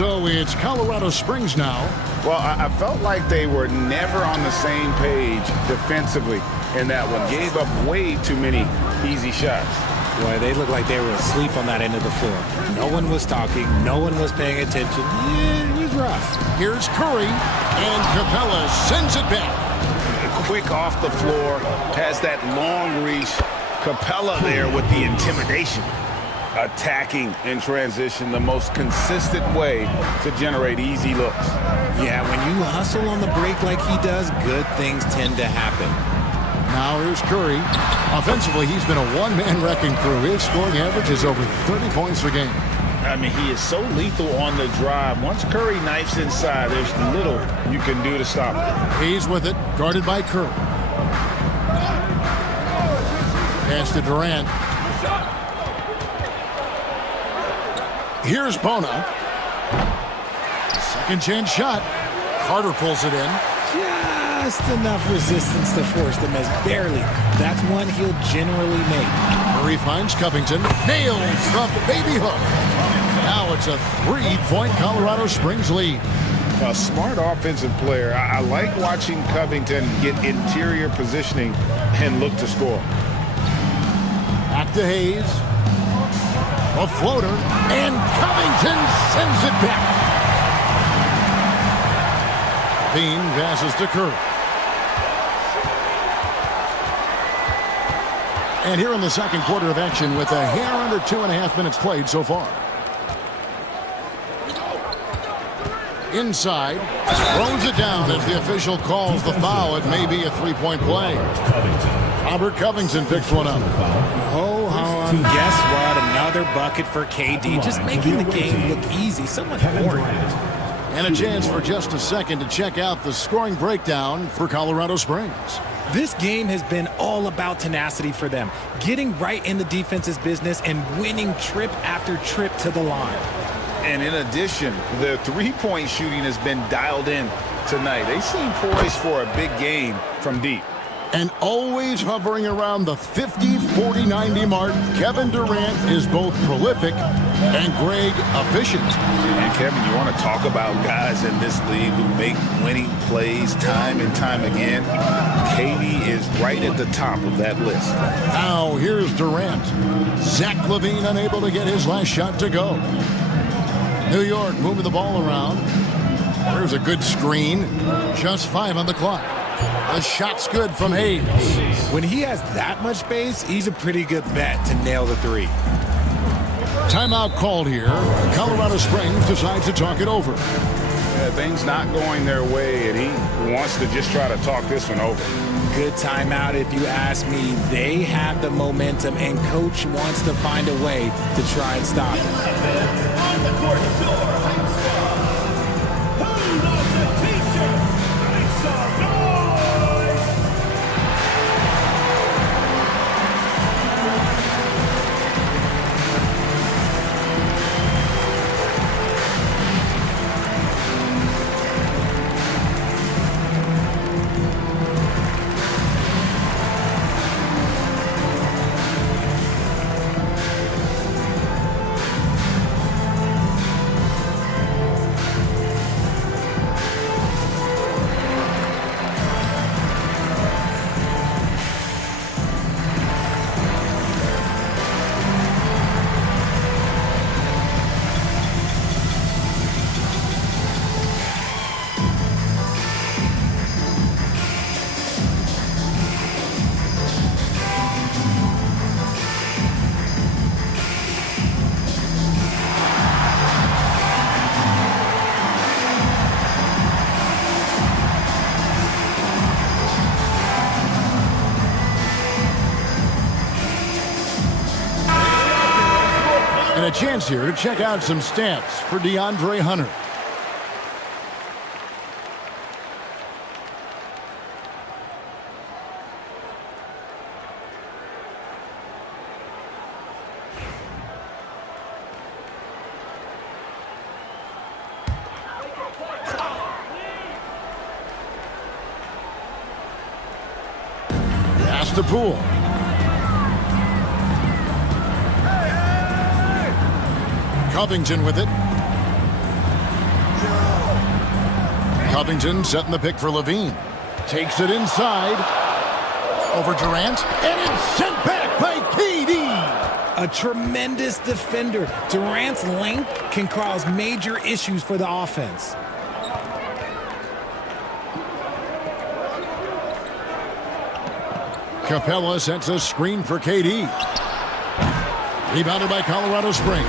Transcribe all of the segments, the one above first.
So it's Colorado Springs now. Well, I felt like they were never on the same page defensively in that one. Gave up way too many easy shots. Boy, they looked like they were asleep on that end of the floor. No one was talking. No one was paying attention. Yeah, it was rough. Here's Curry, and Capella sends it back. Quick off the floor, has that long reach. Capella there with the intimidation. Attacking in transition, the most consistent way to generate easy looks. Yeah, when you hustle on the break like he does, good things tend to happen. Now here's Curry. Offensively, he's been a one-man wrecking crew. His scoring average is over 30 points a game. I mean, he is so lethal on the drive. Once Curry knifes inside, there's little you can do to stop him. He's with it, guarded by Curry. Pass to Durant. Here's Bona. Second chance shot. Carter pulls it in. Just enough resistance to force them as barely. That's one he'll generally make. Murray finds Covington. Nails the baby hook. Now it's a 3-point Colorado Springs lead. A smart offensive player. I like watching Covington get interior positioning and look to score. Back to Hayes. A floater, and Covington sends it back. Bean passes to Curry. And here in the second quarter of action with a hair under 2.5 minutes played so far. Inside, throws it down as the official calls the foul. It may be a three-point play. Robert Covington picks one up. Guess what? Another bucket for KD. Just making the game look easy. Somewhat boring. And a chance for just a second to check out the scoring breakdown for Colorado Springs. This game has been all about tenacity for them. Getting right in the defense's business and winning trip after trip to the line. And in addition, the three-point shooting has been dialed in tonight. They seem poised for a big game from deep. And always hovering around the 50, 40, 90 mark, Kevin Durant is both prolific and Greg efficient. And Kevin, you want to talk about guys in this league who make winning plays time and time again? KD is right at the top of that list. Now here's Durant. Zach LaVine unable to get his last shot to go. New York moving the ball around. There's a good screen. Just 5 on the clock. The shot's good from Hayes. When he has that much space, he's a pretty good bet to nail the three. Timeout called here. Colorado Springs decides to talk it over. Yeah, things not going their way, and he wants to just try to talk this one over. Good timeout if you ask me. They have the momentum, and Coach wants to find a way to try and stop it. On the court floor, who wants a t-shirt? Make some noise! And a chance here to check out some stats for DeAndre Hunter. Pass to Poole. Covington with it. Covington setting the pick for Levine. Takes it inside. Over Durant. And it's sent back by KD. A tremendous defender. Durant's length can cause major issues for the offense. Capella sets a screen for KD. Rebounded by Colorado Springs.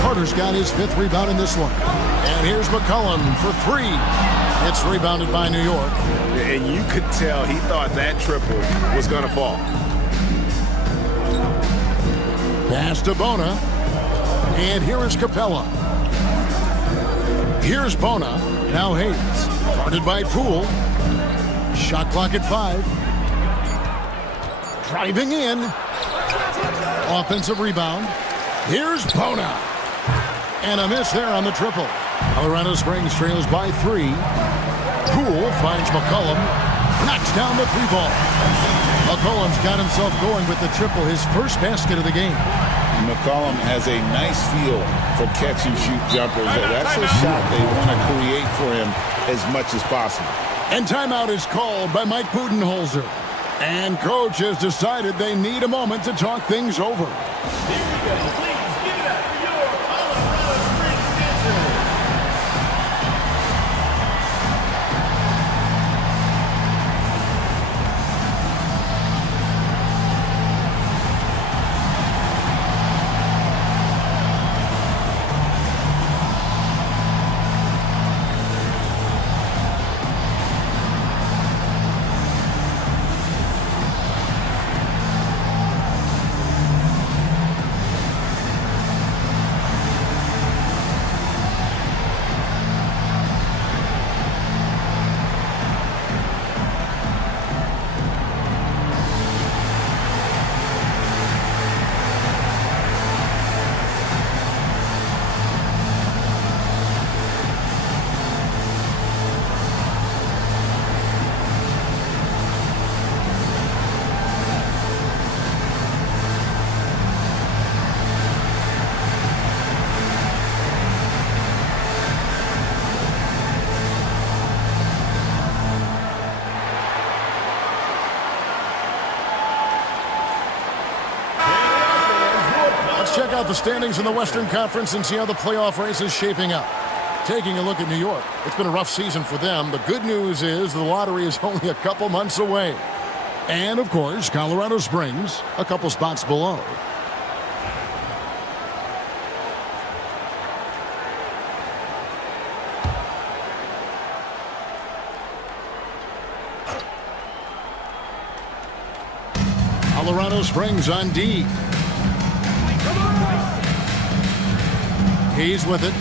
Carter's got his 5th rebound in this one. And here's McCollum for 3. It's rebounded by New York. And you could tell he thought that triple was going to fall. Pass to Bona. And here is Capella. Here's Bona. Now Hayes. Guarded by Poole. Shot clock at 5. Driving in. Offensive rebound. Here's Bona. And a miss there on the triple. Colorado Springs trails by 3. Poole finds McCollum. Knocks down the 3-ball. McCollum's got himself going with the triple, his first basket of the game. McCollum has a nice feel for catch-and-shoot jumpers. That's a shot they want to create for him as much as possible. And timeout is called by Mike Budenholzer. And coach has decided they need a moment to talk things over. Here we go. Please give it up for your Colorado Springs Dancers. Check out the standings in the Western Conference and see how the playoff race is shaping up. Taking a look at New York, it's been a rough season for them. The good news is the lottery is only a couple months away. And, of course, Colorado Springs, a couple spots below. Colorado Springs on D. He's with it.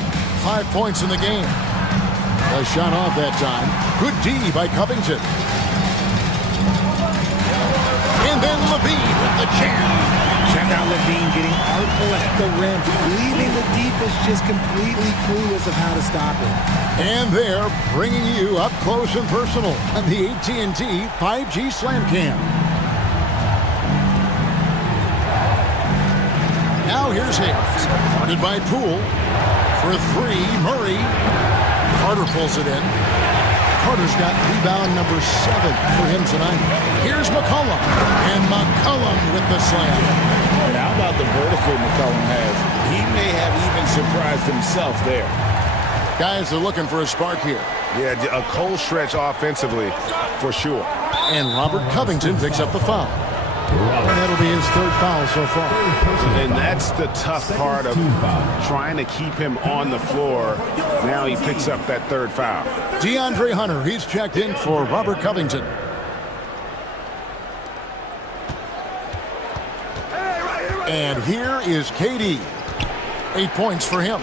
5 points in the game. A shot off that time. Good D by Covington. And then Levine with the jam. Check out Levine getting artful at the rim, leaving the defense just completely clueless of how to stop it. And they're bringing you up close and personal on the AT&T 5G Slam Cam. Now here's Hayes. Guarded by Poole. For 3, Murray. Carter pulls it in. Carter's got rebound number 7 for him tonight. Here's McCollum. And McCollum with the slam. And how about the vertical McCollum has? He may have even surprised himself there. Guys are looking for a spark here. Yeah, a cold stretch offensively for sure. And Robert Covington picks up the foul. And that'll be his 3rd foul so far. And that's the tough part of trying to keep him on the floor. Now he picks up that 3rd foul. DeAndre Hunter, he's checked in for Robert Covington. And here is KD. 8 points for him.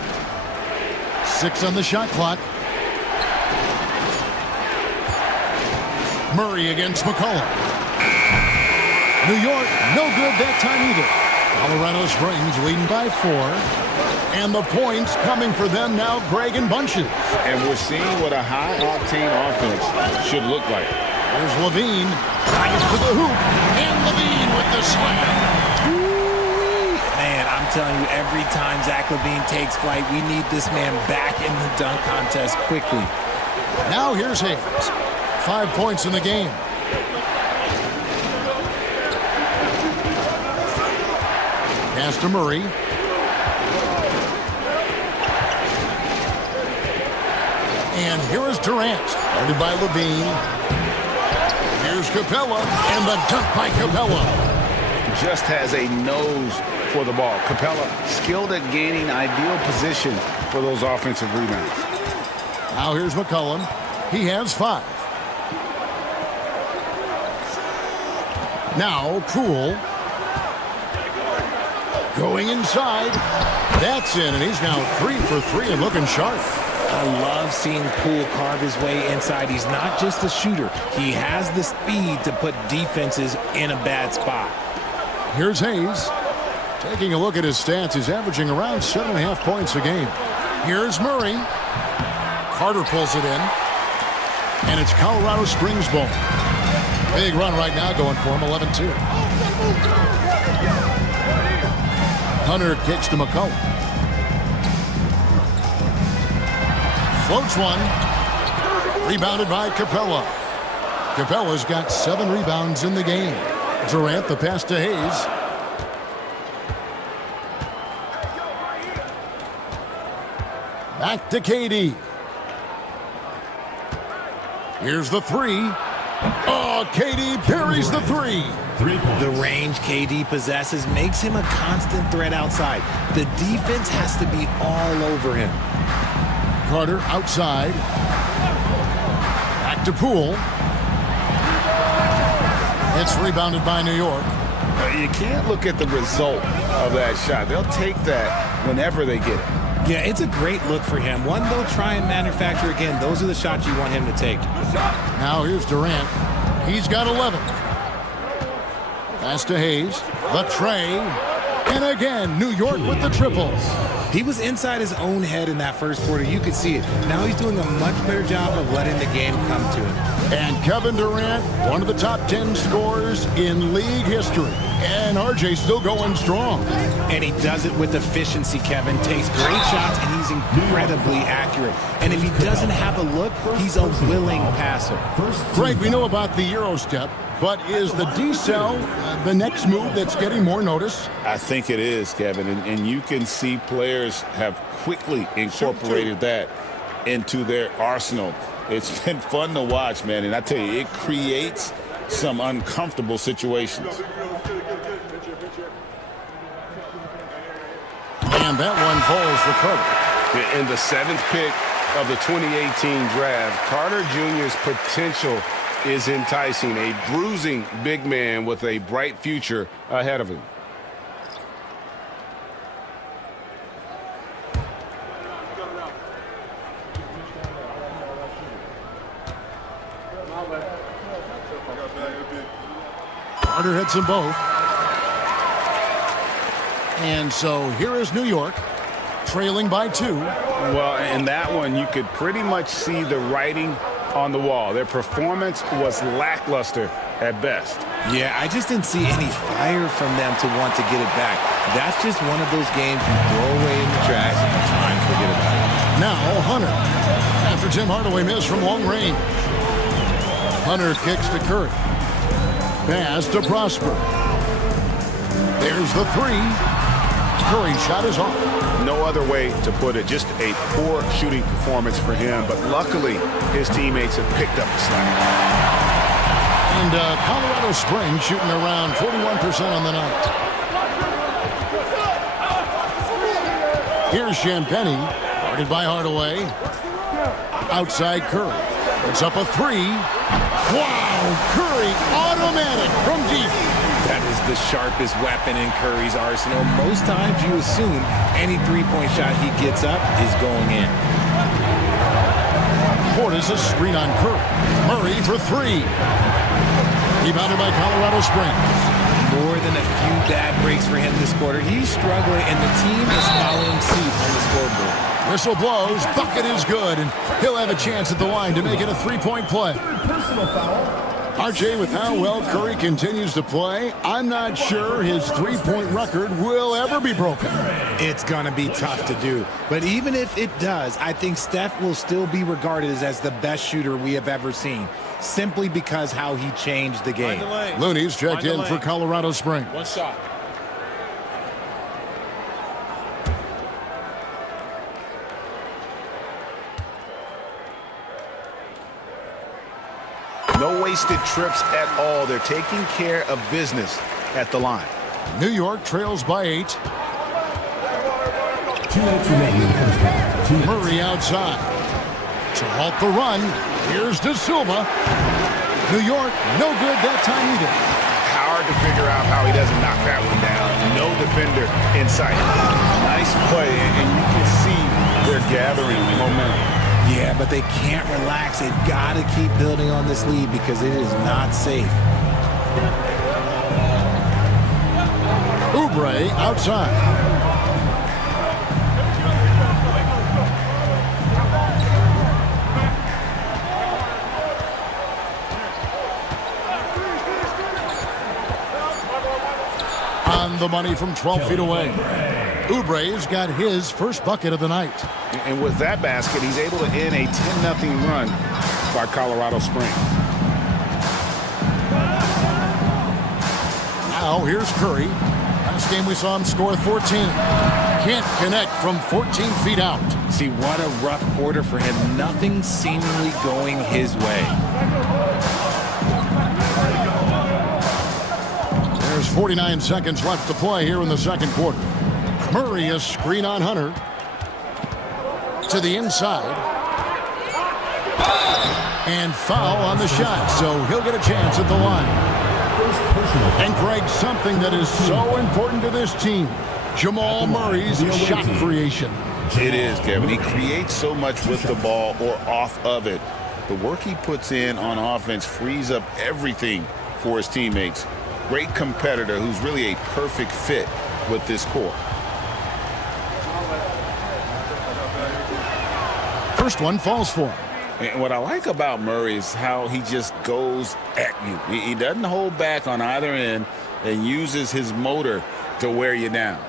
6 on the shot clock. Murray against McCollum. New York, no good that time either. Colorado Springs leading by 4. And the points coming for them now, Greg in bunches. And we're seeing what a high-octane offense should look like. There's Levine. Drives to the hoop. And Levine with the slam. Man, I'm telling you, every time Zach LaVine takes flight, we need this man back in the dunk contest quickly. Now here's Hayes. 5 points in the game. Pass to Murray. And here is Durant. Guarded by Levine. Here's Capella. And the dunk by Capella. Just has a nose for the ball. Capella skilled at gaining ideal position for those offensive rebounds. Now here's McCollum. He has 5. Now Poole. Going inside. That's in, and he's now 3 for 3 and looking sharp. I love seeing Poole carve his way inside. He's not just a shooter. He has the speed to put defenses in a bad spot. Here's Hayes. Taking a look at his stats, he's averaging around 7.5 points a game. Here's Murray. Carter pulls it in. And it's Colorado Springs ball. Big run right now going for him, 11-2. Hunter kicks to McCollum. Floats one. Rebounded by Capella. Capella's got 7 rebounds in the game. Durant, the pass to Hayes. Back to KD. Here's the 3. Oh, KD parries the 3. The range KD possesses makes him a constant threat outside. The defense has to be all over him. Carter outside. Back to Poole. It's rebounded by New York. You can't look at the result of that shot. They'll take that whenever they get it. Yeah, it's a great look for him. One they'll try and manufacture again. Those are the shots you want him to take. Now here's Durant. He's got 11. Pass to Hayes. The tray. And again, New York with the triples. He was inside his own head in that first quarter. You could see it. Now he's doing a much better job of letting the game come to him. And Kevin Durant, one of the top 10 scorers in league history. And RJ's still going strong. And he does it with efficiency, Kevin. Takes great shots, and he's incredibly accurate. And if he doesn't have a look, he's a willing passer. Greg, we know about the Euro step, but is the decel the next move that's getting more notice? I think it is, Kevin. And you can see players have quickly incorporated that into their arsenal. It's been fun to watch, man. And I tell you, it creates some uncomfortable situations. And that one falls for Carter. In the 7th pick of the 2018 draft, Carter Jr.'s potential is enticing. A bruising big man with a bright future ahead of him. Carter hits them both. And so here is New York, trailing by 2. Well, in that one, you could pretty much see the writing on the wall. Their performance was lackluster at best. Yeah, I just didn't see any fire from them to want to get it back. That's just one of those games you throw away in the trash and try and forget about it. Now Hunter, after Tim Hardaway missed from long range. Hunter kicks to Curry. Pass to Prosper. There's the 3. Curry's shot is off. No other way to put it. Just a poor shooting performance for him. But luckily, his teammates have picked up the slack. And Colorado Springs shooting around 41% on the night. Here's Champagny, guarded by Hardaway. Outside Curry. It's up a 3. Wow, Curry automatic from deep. That is the sharpest weapon in Curry's arsenal. Most times you assume any three-point shot he gets up is going in. Portis a screen on Curry. Murray for 3. Rebounded by Colorado Springs. More than a few bad breaks for him this quarter. He's struggling, and the team is following suit on the scoreboard. Whistle blows, bucket is good, and he'll have a chance at the line to make it a 3-point play. Personal foul. RJ, with how well Curry continues to play, I'm not sure his three-point record will ever be broken. It's going to be tough to do. But even if it does, I think Steph will still be regarded as the best shooter we have ever seen, simply because how he changed the game. Looney's checked in for Colorado Springs. One shot. No wasted trips at all. They're taking care of business at the line. New York trails by 8. 2 minutes remaining in the first half. Murray outside. To halt the run, here's De Silva. New York, no good that time either. Hard to figure out how he doesn't knock that one down. No defender in sight. Nice play, and you can see they're gathering momentum. Yeah, but they can't relax. They've got to keep building on this lead because it is not safe. Oubre outside. On the money from 12 feet away. Oubre's got his first bucket of the night. And with that basket, he's able to end a 10-0 run by Colorado Springs. Now here's Curry. Last game we saw him score 14. Can't connect from 14 feet out. See, what a rough quarter for him. Nothing seemingly going his way. There's 49 seconds left to play here in the second quarter. Murray, a screen on Hunter. To the inside. And foul on the shot, so he'll get a chance at the line. And Greg, something that is so important to this team, Jamal Murray's shot creation. It is, Kevin. He creates so much with the ball or off of it. The work he puts in on offense frees up everything for his teammates. Great competitor who's really a perfect fit with this core. First one falls for him. And what I like about Murray is how he just goes at you. He doesn't hold back on either end and uses his motor to wear you down.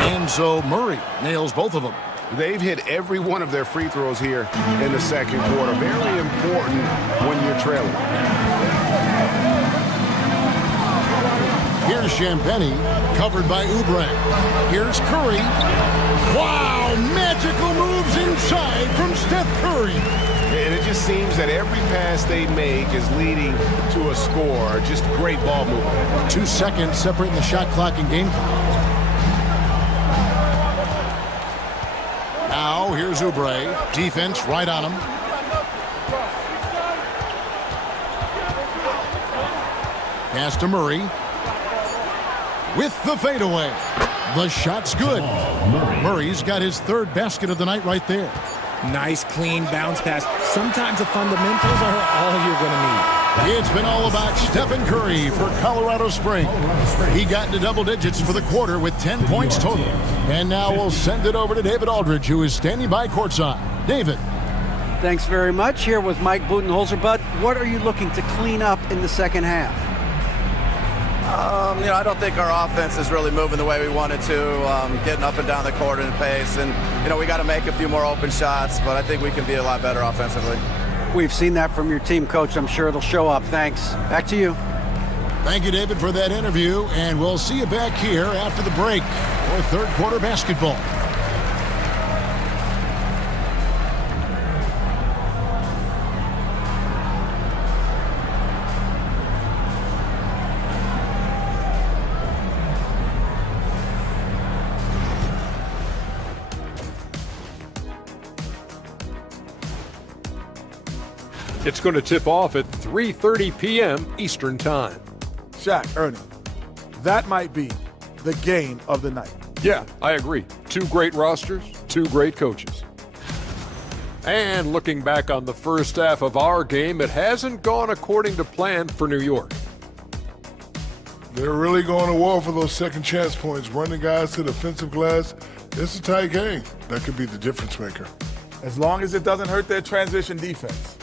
And so Murray nails both of them. They've hit every one of their free throws here in the second quarter. Very important when you're trailing. Here's Champagny, covered by Oubre. Here's Curry. Wow, magical moves inside from Steph Curry. And it just seems that every pass they make is leading to a score. Just great ball movement. 2 seconds separating the shot clock and game clock. Now, here's Oubre. Defense right on him. Pass to Murray. With the fadeaway. The shot's good. Murray's got his third basket of the night right there. Nice, clean bounce pass. Sometimes the fundamentals are all you're going to need. It's been all about Stephen Curry for Colorado Springs. He got into double digits for the quarter with 10 points total. And now we'll send it over to David Aldridge, who is standing by courtside. David. Thanks very much. Here with Mike Budenholzer. Bud, what are you looking to clean up in the second half? I don't think our offense is really moving the way we wanted to, getting up and down the court in pace. And, we got to make a few more open shots, but I think we can be a lot better offensively. We've seen that from your team, Coach. I'm sure it'll show up. Thanks. Back to you. Thank you, David, for that interview. And we'll see you back here after the break for third quarter basketball. It's going to tip off at 3:30 p.m. Eastern Time. Shaq, Ernie, that might be the game of the night. Yeah, I agree. Two great rosters, two great coaches. And looking back on the first half of our game, it hasn't gone according to plan for New York. They're really going to war for those second chance points, running guys to the offensive glass. It's a tight game. That could be the difference maker. As long as it doesn't hurt their transition defense.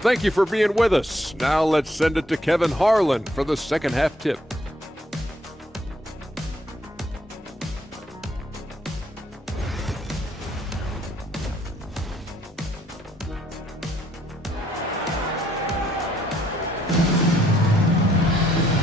Thank you for being with us. Now let's send it to Kevin Harlan for the second half tip.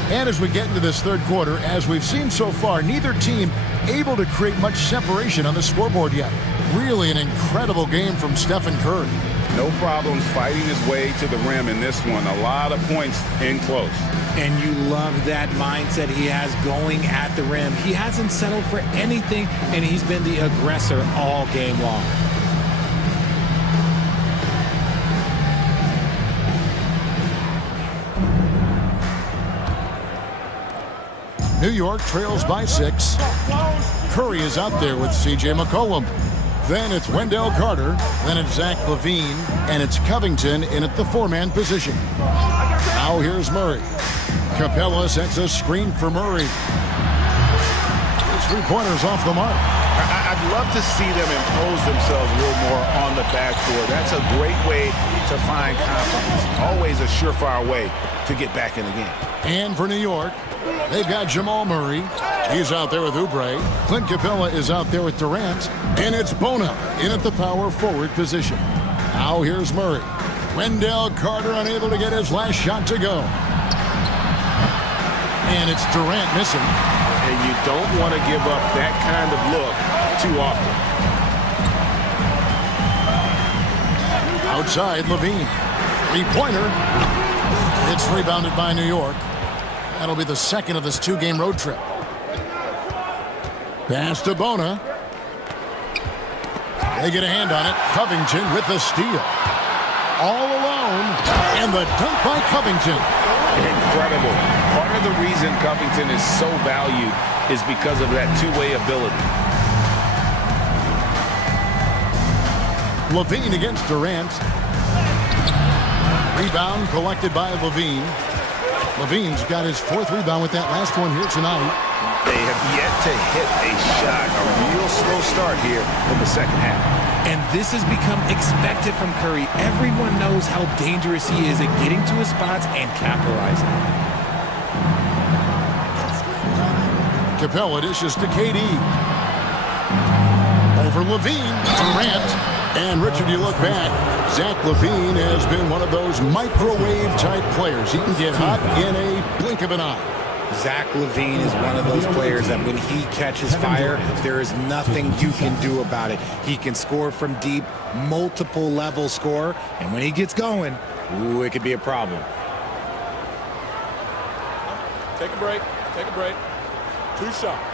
And as we get into this third quarter, as we've seen so far, neither team able to create much separation on the scoreboard yet. Really an incredible game from Stephen Curry. No problems fighting his way to the rim in this one. A lot of points in close. And you love that mindset he has going at the rim. He hasn't settled for anything, and he's been the aggressor all game long. New York trails by 6. Curry is out there with C.J. McCollum. Then it's Wendell Carter. Then it's Zach LaVine. And it's Covington in at the 4-man position. Now here's Murray. Capella sets a screen for Murray. His three-pointer's off the mark. I'd love to see them impose themselves a little more on the backboard. That's a great way to find confidence. Always a surefire way to get back in the game. And for New York, they've got Jamal Murray. He's out there with Oubre. Clint Capella is out there with Durant. And it's Bona in at the power forward position. Now here's Murray. Wendell Carter unable to get his last shot to go. And it's Durant missing. And you don't want to give up that kind of look too often. Outside, LaVine. Three-pointer. It's rebounded by New York. That'll be the second of this 2-game road trip. Pass to Bona. They get a hand on it. Covington with the steal. All alone. And the dunk by Covington. Incredible. Part of the reason Covington is so valued is because of that two-way ability. LaVine against Durant. Rebound collected by LaVine. LaVine's got his 4th rebound with that last one here tonight. They have yet to hit a shot. A real slow start here in the second half. And this has become expected from Curry. Everyone knows how dangerous he is at getting to his spots and capitalizing. Capella dishes to KD. Over LaVine. Durant. And Richard, you look back, Zach LaVine has been one of those microwave-type players. He can get hot in a blink of an eye. Zach LaVine is one of those players that when he catches fire, there is nothing you can do about it. He can score from deep, multiple level score, and when he gets going, ooh, it could be a problem. Take a break. Take a break. 2 shots.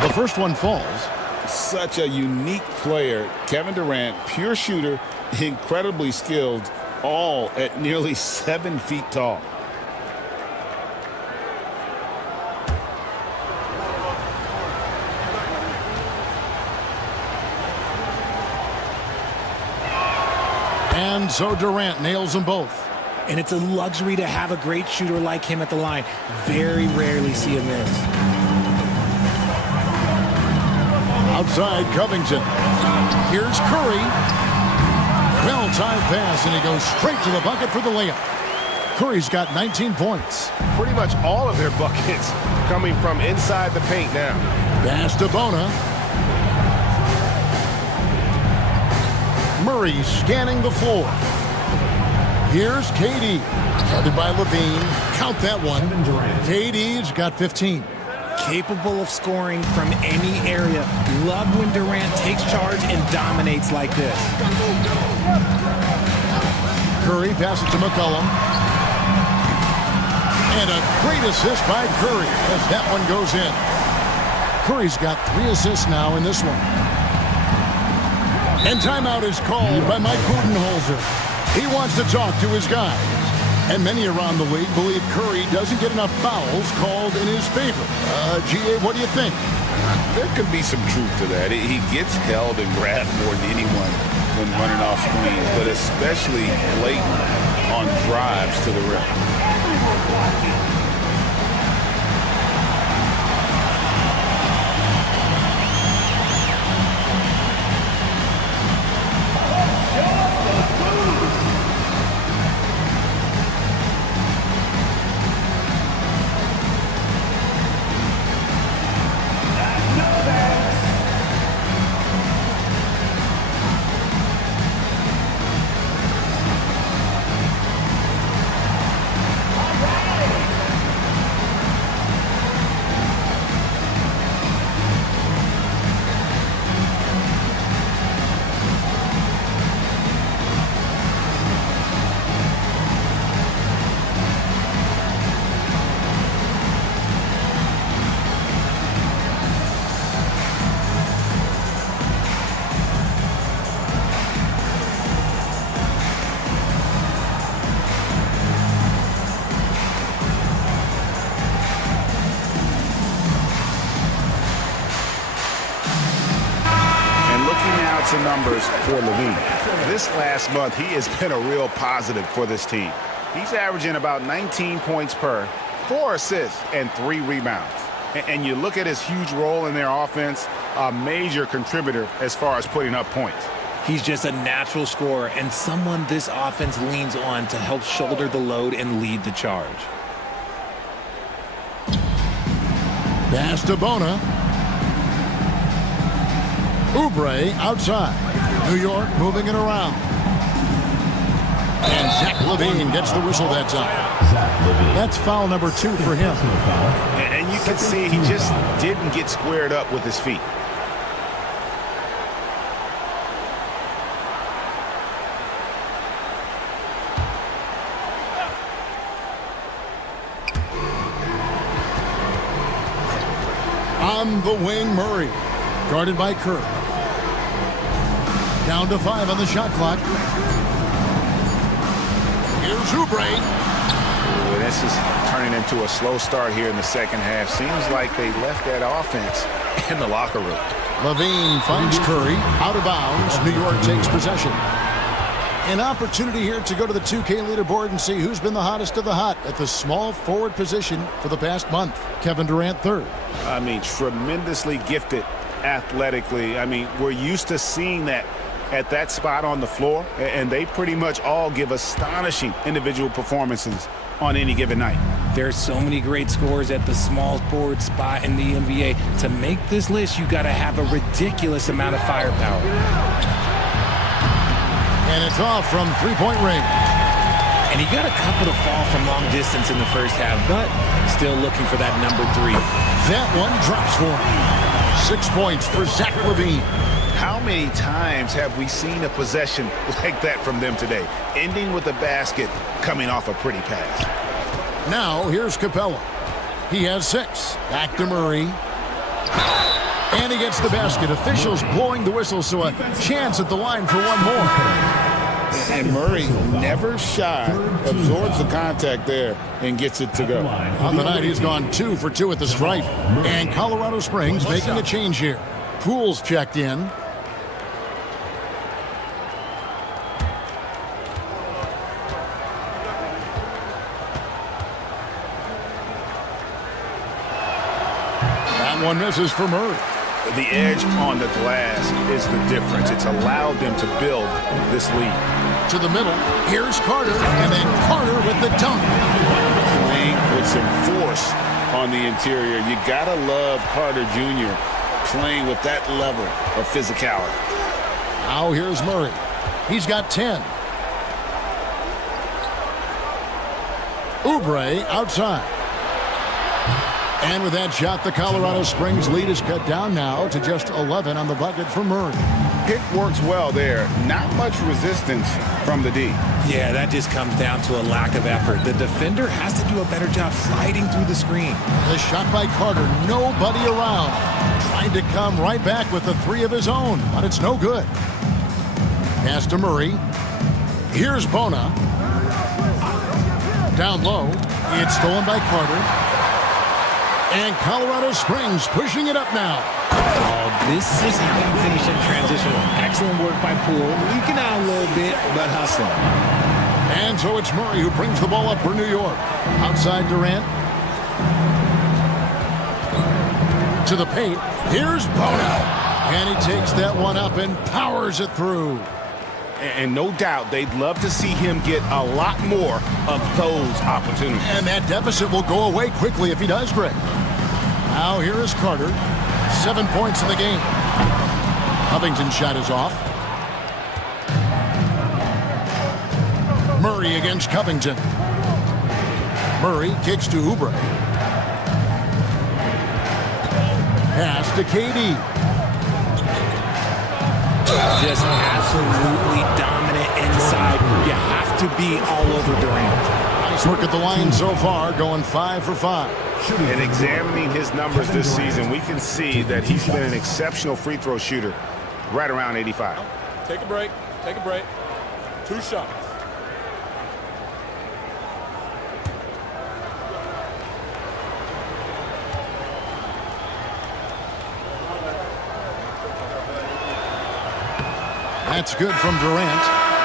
The first one falls. Such a unique player. Kevin Durant, pure shooter, incredibly skilled, all at nearly 7 feet tall. And so Durant nails them both. And it's a luxury to have a great shooter like him at the line. Very rarely see him miss. Outside, Covington. Here's Curry. Well-timed pass, and he goes straight to the bucket for the layup. Curry's got 19 points. Pretty much all of their buckets coming from inside the paint now. Pass to Bona. Murray scanning the floor. Here's KD. Guarded by LaVine. Count that one. KD's got 15. Capable of scoring from any area. Love when Durant takes charge and dominates like this. Curry passes to McCollum. And a great assist by Curry as that one goes in. Curry's got 3 assists now in this one. And timeout is called by Mike Budenholzer. He wants to talk to his guys. And many around the league believe Curry doesn't get enough fouls called in his favor. GA, what do you think? There could be some truth to that. He gets held and grabbed more than anyone when running off screens, but especially blatant on drives to the rim. Numbers for Levine. This last month, he has been a real positive for this team. He's averaging about 19 points per, 4 assists, and 3 rebounds. And you look at his huge role in their offense, a major contributor as far as putting up points. He's just a natural scorer and someone this offense leans on to help shoulder the load and lead the charge. Pass to Bona. Oubre outside. New York moving it around. And Zach LaVine gets the whistle that time. That's foul number 2 for him. And you can see he just didn't get squared up with his feet. On the wing, Murray. Guarded by Kerr. Down to 5 on the shot clock. Here's Oubre. This is turning into a slow start here in the second half. Seems like they left that offense in the locker room. LaVine finds Curry. Out of bounds. New York takes possession. An opportunity here to go to the 2K leaderboard and see who's been the hottest of the hot at the small forward position for the past month. Kevin Durant third. I mean, tremendously gifted athletically. I mean, we're used to seeing that at that spot on the floor, and they pretty much all give astonishing individual performances on any given night. There's so many great scorers at the small forward spot in the NBA. To make this list, you got to have a ridiculous amount of firepower. And it's off from three-point range. And he got a couple to fall from long distance in the first half, but still looking for that number 3. That one drops for him. 6 points for Zach LaVine. How many times have we seen a possession like that from them today, ending with a basket coming off a pretty pass? Now, here's Capella. He has 6. Back to Murray. And he gets the basket. Officials blowing the whistle, so a chance at the line for one more. And Murray, never shy, absorbs the contact there and gets it to go. On the night, he's gone 2 for 2 at the stripe. And Colorado Springs making a change here. Poole's checked in. That one misses for Murray. The edge on the glass is the difference. It's allowed them to build this lead. To the middle, here's Carter, and then Carter with the dunk. Playing with some force on the interior. You gotta love Carter Jr. playing with that level of physicality. Now here's Murray. He's got 10. Oubre outside. And with that shot, the Colorado Springs lead is cut down now to just 11 on the bucket for Murray. Pick works well there. Not much resistance from the D. Yeah, that just comes down to a lack of effort. The defender has to do a better job fighting through the screen. The shot by Carter, nobody around. Trying to come right back with the 3 of his own, but it's no good. Pass to Murray. Here's Bona. Down low. It's stolen by Carter. And Colorado Springs pushing it up now. Oh, this is how you finish in transition. Excellent work by Poole. Leaking out a little bit, but hustling. And so it's Murray who brings the ball up for New York. Outside Durant. To the paint. Here's Bono. And he takes that one up and powers it through. And no doubt they'd love to see him get a lot more of those opportunities. And that deficit will go away quickly if he does, Greg. Now here is Carter. 7 points in the game. Covington's shot is off. Murray against Covington. Murray kicks to Oubre. Pass to KD. Just absolutely dominant inside. You have to be all over Durant. Nice work at the line so far, going 5 for 5. And examining his numbers this season, we can see that he's been an exceptional free throw shooter, right around 85. Take a break. Take a break. 2 shots. That's good from Durant.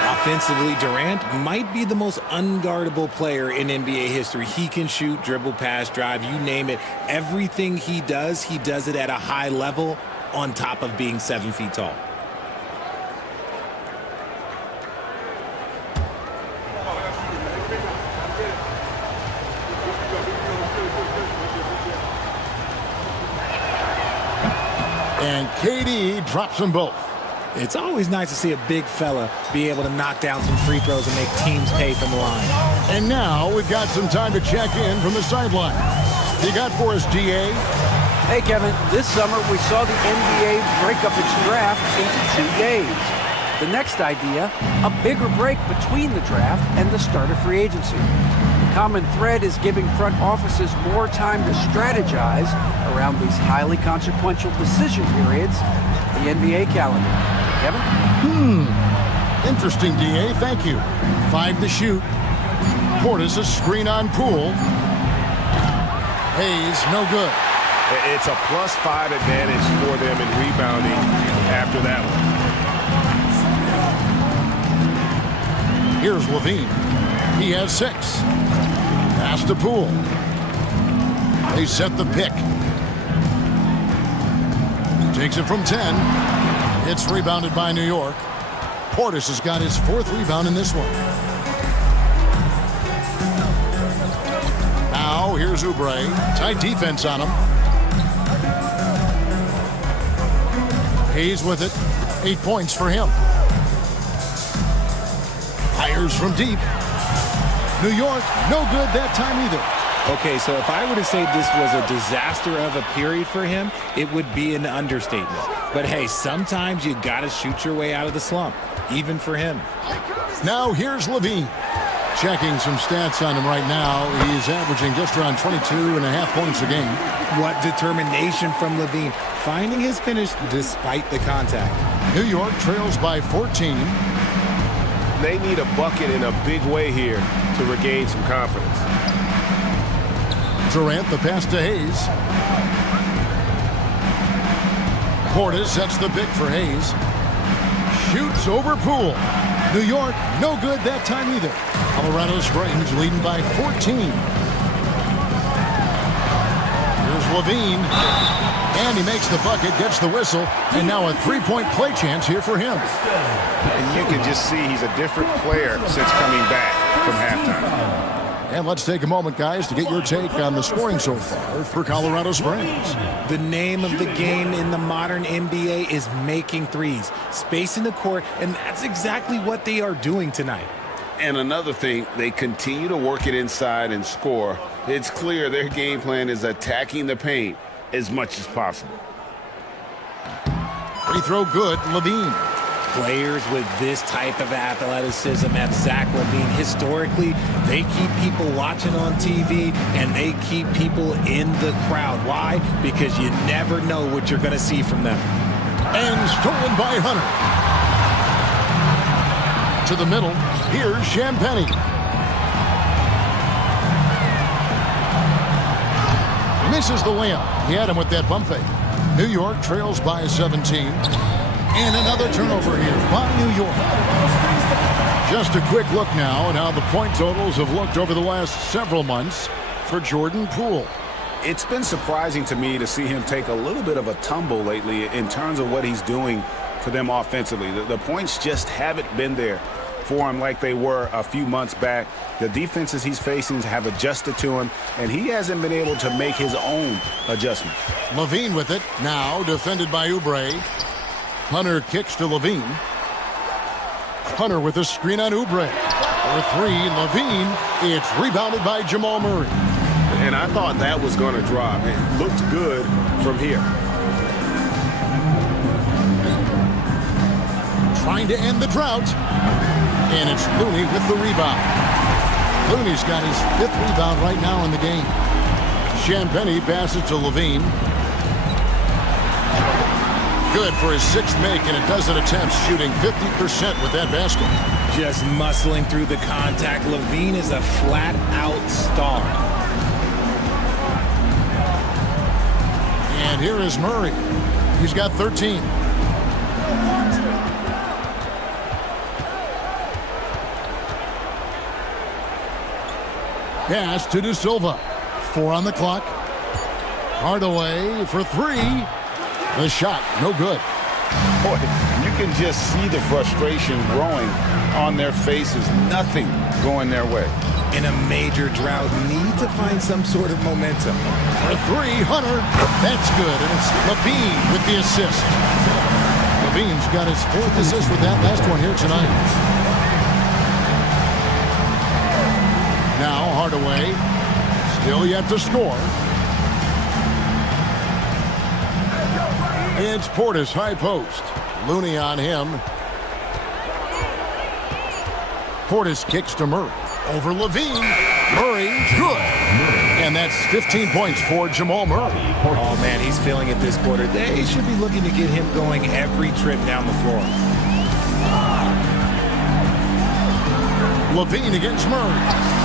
Offensively, Durant might be the most unguardable player in NBA history. He can shoot, dribble, pass, drive, you name it. Everything he does it at a high level on top of being 7 feet tall. And KD drops them both. It's always nice to see a big fella be able to knock down some free throws and make teams pay from the line. And now we've got some time to check in from the sideline. You got for us, GA? Hey, Kevin, this summer we saw the NBA break up its draft into 2 days. The next idea, a bigger break between the draft and the start of free agency. The common thread is giving front offices more time to strategize around these highly consequential decision periods, the NBA calendar. Kevin? Interesting, DA. Thank you. 5 to shoot. Portis a screen on Poole. Hayes, no good. It's a +5 advantage for them in rebounding after that one. Here's Levine. He has 6. Pass to Poole. They set the pick. Takes it from 10. It's rebounded by New York. Portis has got his 4th rebound in this one. Now here's Oubre. Tight defense on him. Hayes with it. 8 points for him. Fires from deep. New York, no good that time either. Okay, so if I were to say this was a disaster of a period for him, it would be an understatement. But hey, sometimes you got to shoot your way out of the slump, even for him. Now here's Levine. Checking some stats on him right now. He's averaging just around 22.5 points a game. What determination from Levine, finding his finish despite the contact. New York trails by 14. They need a bucket in a big way here to regain some confidence. Durant, the pass to Hayes. Portis sets the pick for Hayes. Shoots over Poole. New York, no good that time either. Colorado Springs leading by 14. Here's Levine. And he makes the bucket, gets the whistle, and now a 3-point play chance here for him. And you can just see he's a different player since coming back from halftime. And let's take a moment, guys, to get your take on the scoring so far for Colorado Springs. The name of the game in the modern NBA is making threes, spacing the court, and that's exactly what they are doing tonight. And another thing, they continue to work it inside and score. It's clear their game plan is attacking the paint as much as possible. Free throw good, Levine. Players with this type of athleticism at Zach LaVine, historically, they keep people watching on TV and they keep people in the crowd. Why? Because you never know what you're going to see from them. And stolen by Hunter. To the middle, here's Champagnie. Misses the layup. He had him with that bump fake. New York trails by 17. And another turnover here by New York. Just a quick look now at how the point totals have looked over the last several months for Jordan Poole. It's been surprising to me to see him take a little bit of a tumble lately in terms of what he's doing for them offensively. The points just haven't been there for him like they were a few months back. The defenses he's facing have adjusted to him, and he hasn't been able to make his own adjustments. Levine with it. Now defended by Oubre. Hunter kicks to Levine. Hunter with a screen on Oubre. For three, Levine. It's rebounded by Jamal Murray. And I thought that was going to drop. It looked good from here. Trying to end the drought. And it's Looney with the rebound. Looney's got his 5th rebound right now in the game. Champagnie passes to Levine. Good for his 6th make and a dozen attempts, shooting 50% with that basket. Just muscling through the contact. Levine is a flat-out star. And here is Murray. He's got 13. Pass to De Silva. 4 on the clock. Hardaway for 3. The shot, no good. Boy, you can just see the frustration growing on their faces. Nothing going their way. In a major drought, need to find some sort of momentum. For 3, Hunter. That's good, and it's Levine with the assist. Levine's got his 4th assist with that last one here tonight. Now Hardaway, still yet to score. It's Portis high post. Looney on him. Portis kicks to Murray. Over Levine. Murray, good. And that's 15 points for Jamal Murray. Oh, man, he's feeling it this quarter. They should be looking to get him going every trip down the floor. Levine against Murray.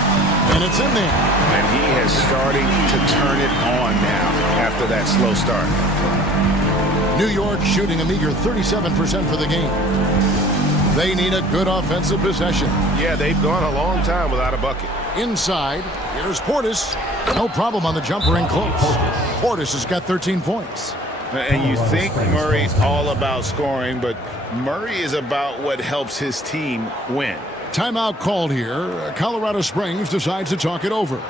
And it's in there. And he is starting to turn it on now after that slow start. New York shooting a meager 37% for the game. They need a good offensive possession. Yeah, they've gone a long time without a bucket. Inside, here's Portis. No problem on the jumper in close. Portis has got 13 points. And you think Murray's all about scoring, but Murray is about what helps his team win. Timeout called here. Colorado Springs decides to talk it over.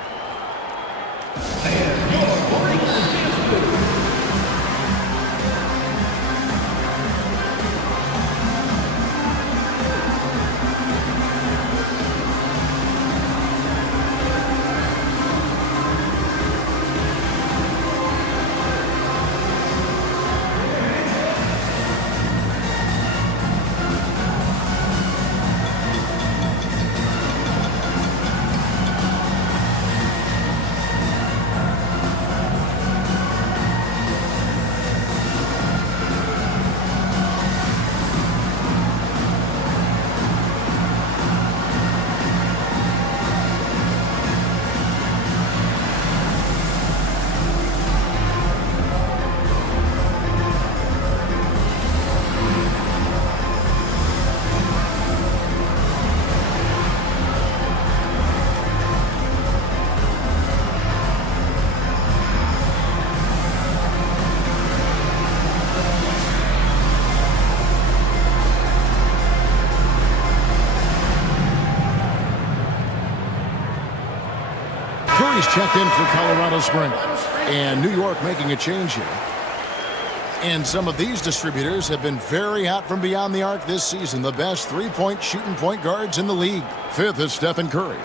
Curry's checked in for Colorado Springs. And New York making a change here. And some of these distributors have been very hot from beyond the arc this season. The best three-point shooting point guards in the league. 5th is Stephen Curry.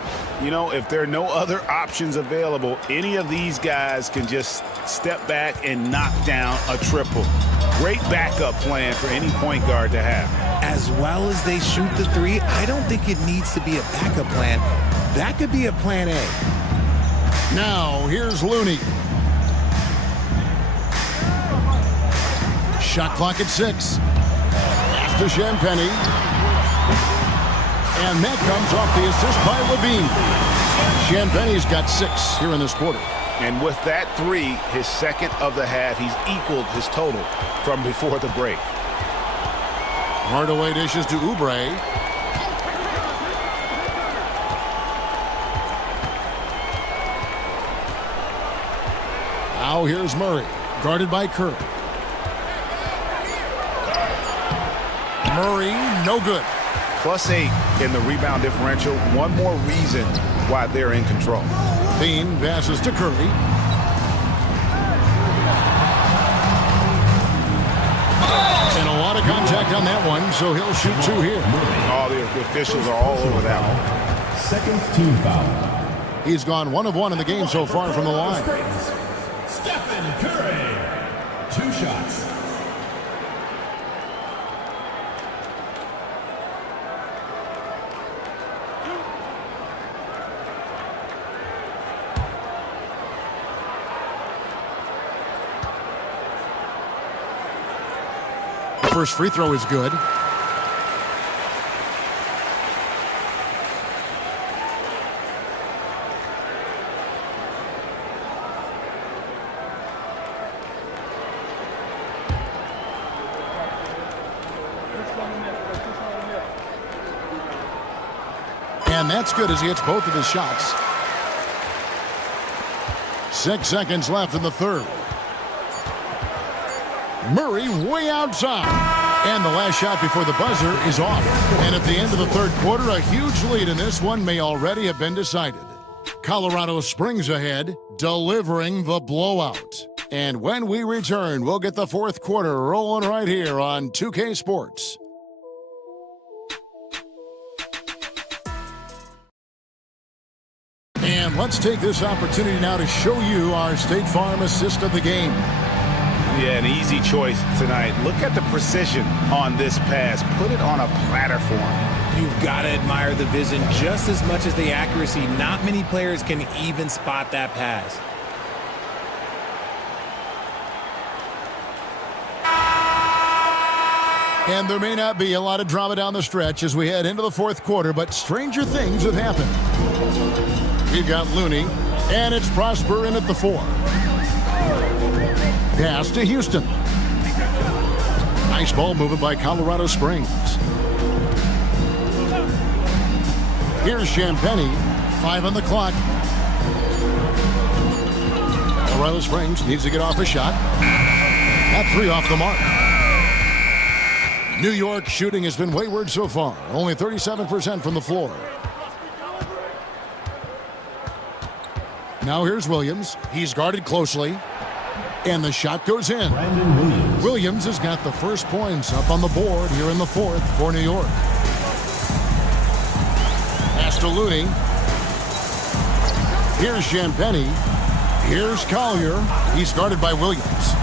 You know, if there are no other options available, any of these guys can just step back and knock down a triple. Great backup plan for any point guard to have. As well as they shoot the 3, I don't think it needs to be a backup plan. That could be a plan A. Now, here's Looney. Shot clock at 6. Pass to Champagnie. And that comes off the assist by Levine. Champagne's got 6 here in this quarter. And with that 3, his second of the half, he's equaled his total from before the break. Hardaway dishes to Oubre. Now here's Murray, guarded by Kerr. Murray, no good. +8 in the rebound differential. One more reason why they're in control. Bean passes to Curry. And a lot of contact on that one, so he'll shoot 2 here. All the officials are all over that one. Second team foul. He's gone 1 of 1 in the game so far from the line. Stephen Curry. 2 shots. First free throw is good. And that's good as he hits both of his shots. 6 seconds left in the third. Murray way outside. And the last shot before the buzzer is off. And at the end of the third quarter, a huge lead in this one may already have been decided. Colorado Springs ahead, delivering the blowout. And when we return, we'll get the fourth quarter rolling right here on 2K Sports. And let's take this opportunity now to show you our State Farm assist of the game. Yeah, an easy choice tonight. Look at the precision on this pass. Put it on a platter for him. You've got to admire the vision just as much as the accuracy. Not many players can even spot that pass. And there may not be a lot of drama down the stretch as we head into the fourth quarter, but stranger things have happened. We've got Looney, and it's Prosper in at the 4. Pass to Houston. Nice ball movement by Colorado Springs. Here's Champagnie. 5 on the clock. Colorado Springs needs to get off a shot. That 3 off the mark. New York shooting has been wayward so far. Only 37% from the floor. Now here's Williams. He's guarded closely. And the shot goes in. Williams has got the first points up on the board here in the fourth for New York. Pass to Looney. Here's Champagnie. Here's Collier. He's guarded by Williams.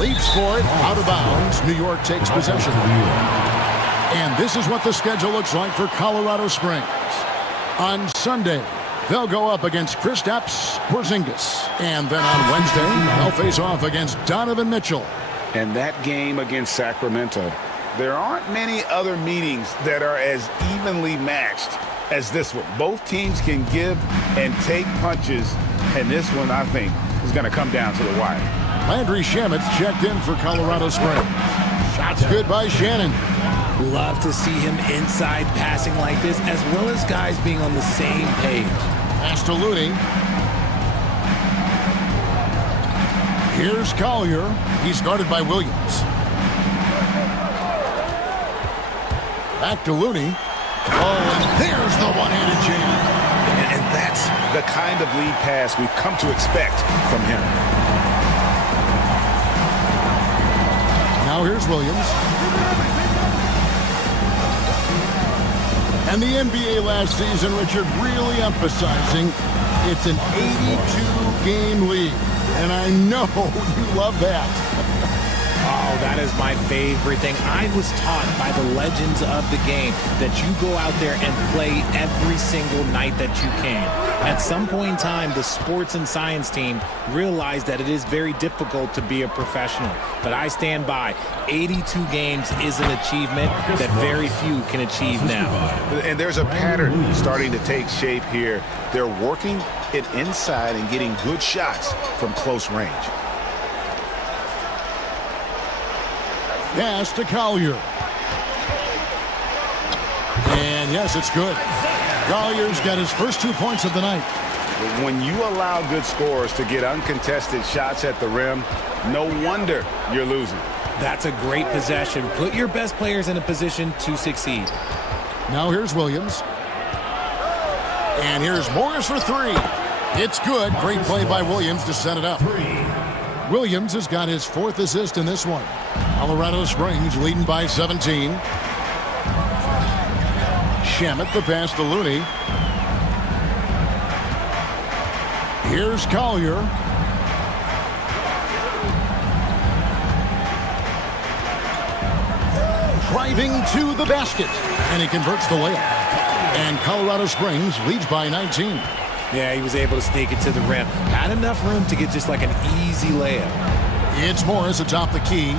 Leaps for it. Out of bounds. New York takes possession. And this is what the schedule looks like for Colorado Springs. On Sunday, they'll go up against Kristaps Porzingis. And then on Wednesday, they'll face off against Donovan Mitchell. And that game against Sacramento, there aren't many other meetings that are as evenly matched as this one. Both teams can give and take punches, and this one, I think, is going to come down to the wire. Landry Shamet checked in for Colorado Springs. Shots good by Shannon. Love to see him inside passing like this, as well as guys being on the same page. Pass to Looney. Here's Collier. He's guarded by Williams. Back to Looney. Oh, and there's the one-handed jam. And that's the kind of lead pass we've come to expect from him. Now here's Williams. And the NBA last season, Richard, really emphasizing it's an 82-game league. And I know you love that. Oh, that is my favorite thing. I was taught by the legends of the game that you go out there and play every single night that you can. At some point in time, the sports and science team realized that it is very difficult to be a professional. But I stand by. 82 games is an achievement that very few can achieve now. And there's a pattern starting to take shape here. They're working it inside and getting good shots from close range. Pass to Collier. And yes, it's good. Collier's got his first 2 points of the night. When you allow good scorers to get uncontested shots at the rim, no wonder you're losing. That's a great possession. Put your best players in a position to succeed. Now here's Williams. And here's Morris for three. It's good. Great play by Williams to set it up. Williams has got his 4th assist in this one. Colorado Springs leading by 17. Shamet the pass to Looney. Here's Collier. Driving to the basket. And he converts the layup. And Colorado Springs leads by 19. Yeah, he was able to sneak it to the rim. Had enough room to get just like an easy layup. It's Morris atop the key.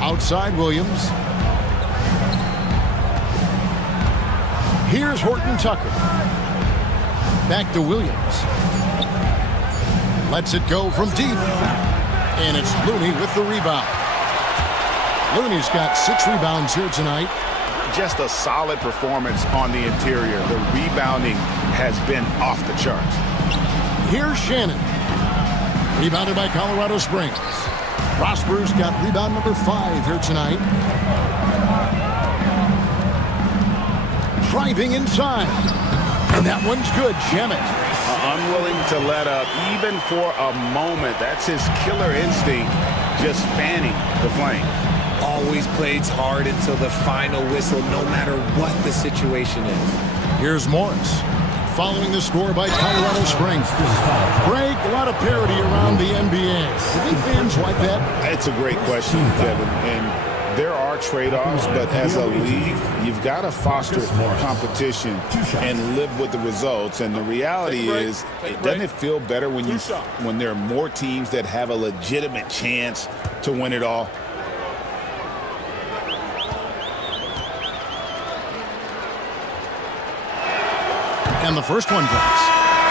Outside Williams. Here's Horton Tucker. Back to Williams. Lets it go from deep. And it's Looney with the rebound. Looney's got 6 rebounds here tonight. Just a solid performance on the interior. The rebounding has been off the charts. Here's Shannon. Rebounded by Colorado Springs. Prosper's got rebound number 5 here tonight. Driving inside. And that one's good. Shamet. Unwilling to let up even for a moment. That's his killer instinct, just fanning the flame. Always plays hard until the final whistle, no matter what the situation is. Here's Morris. Following the score by Colorado Springs. Greg, a lot of parity around the NBA. Do you think fans like that? It's a great question, Kevin. And there are trade-offs, but as a league, you've got to foster competition and live with the results. And the reality is, doesn't it feel better when there are more teams that have a legitimate chance to win it all? And the first one drops.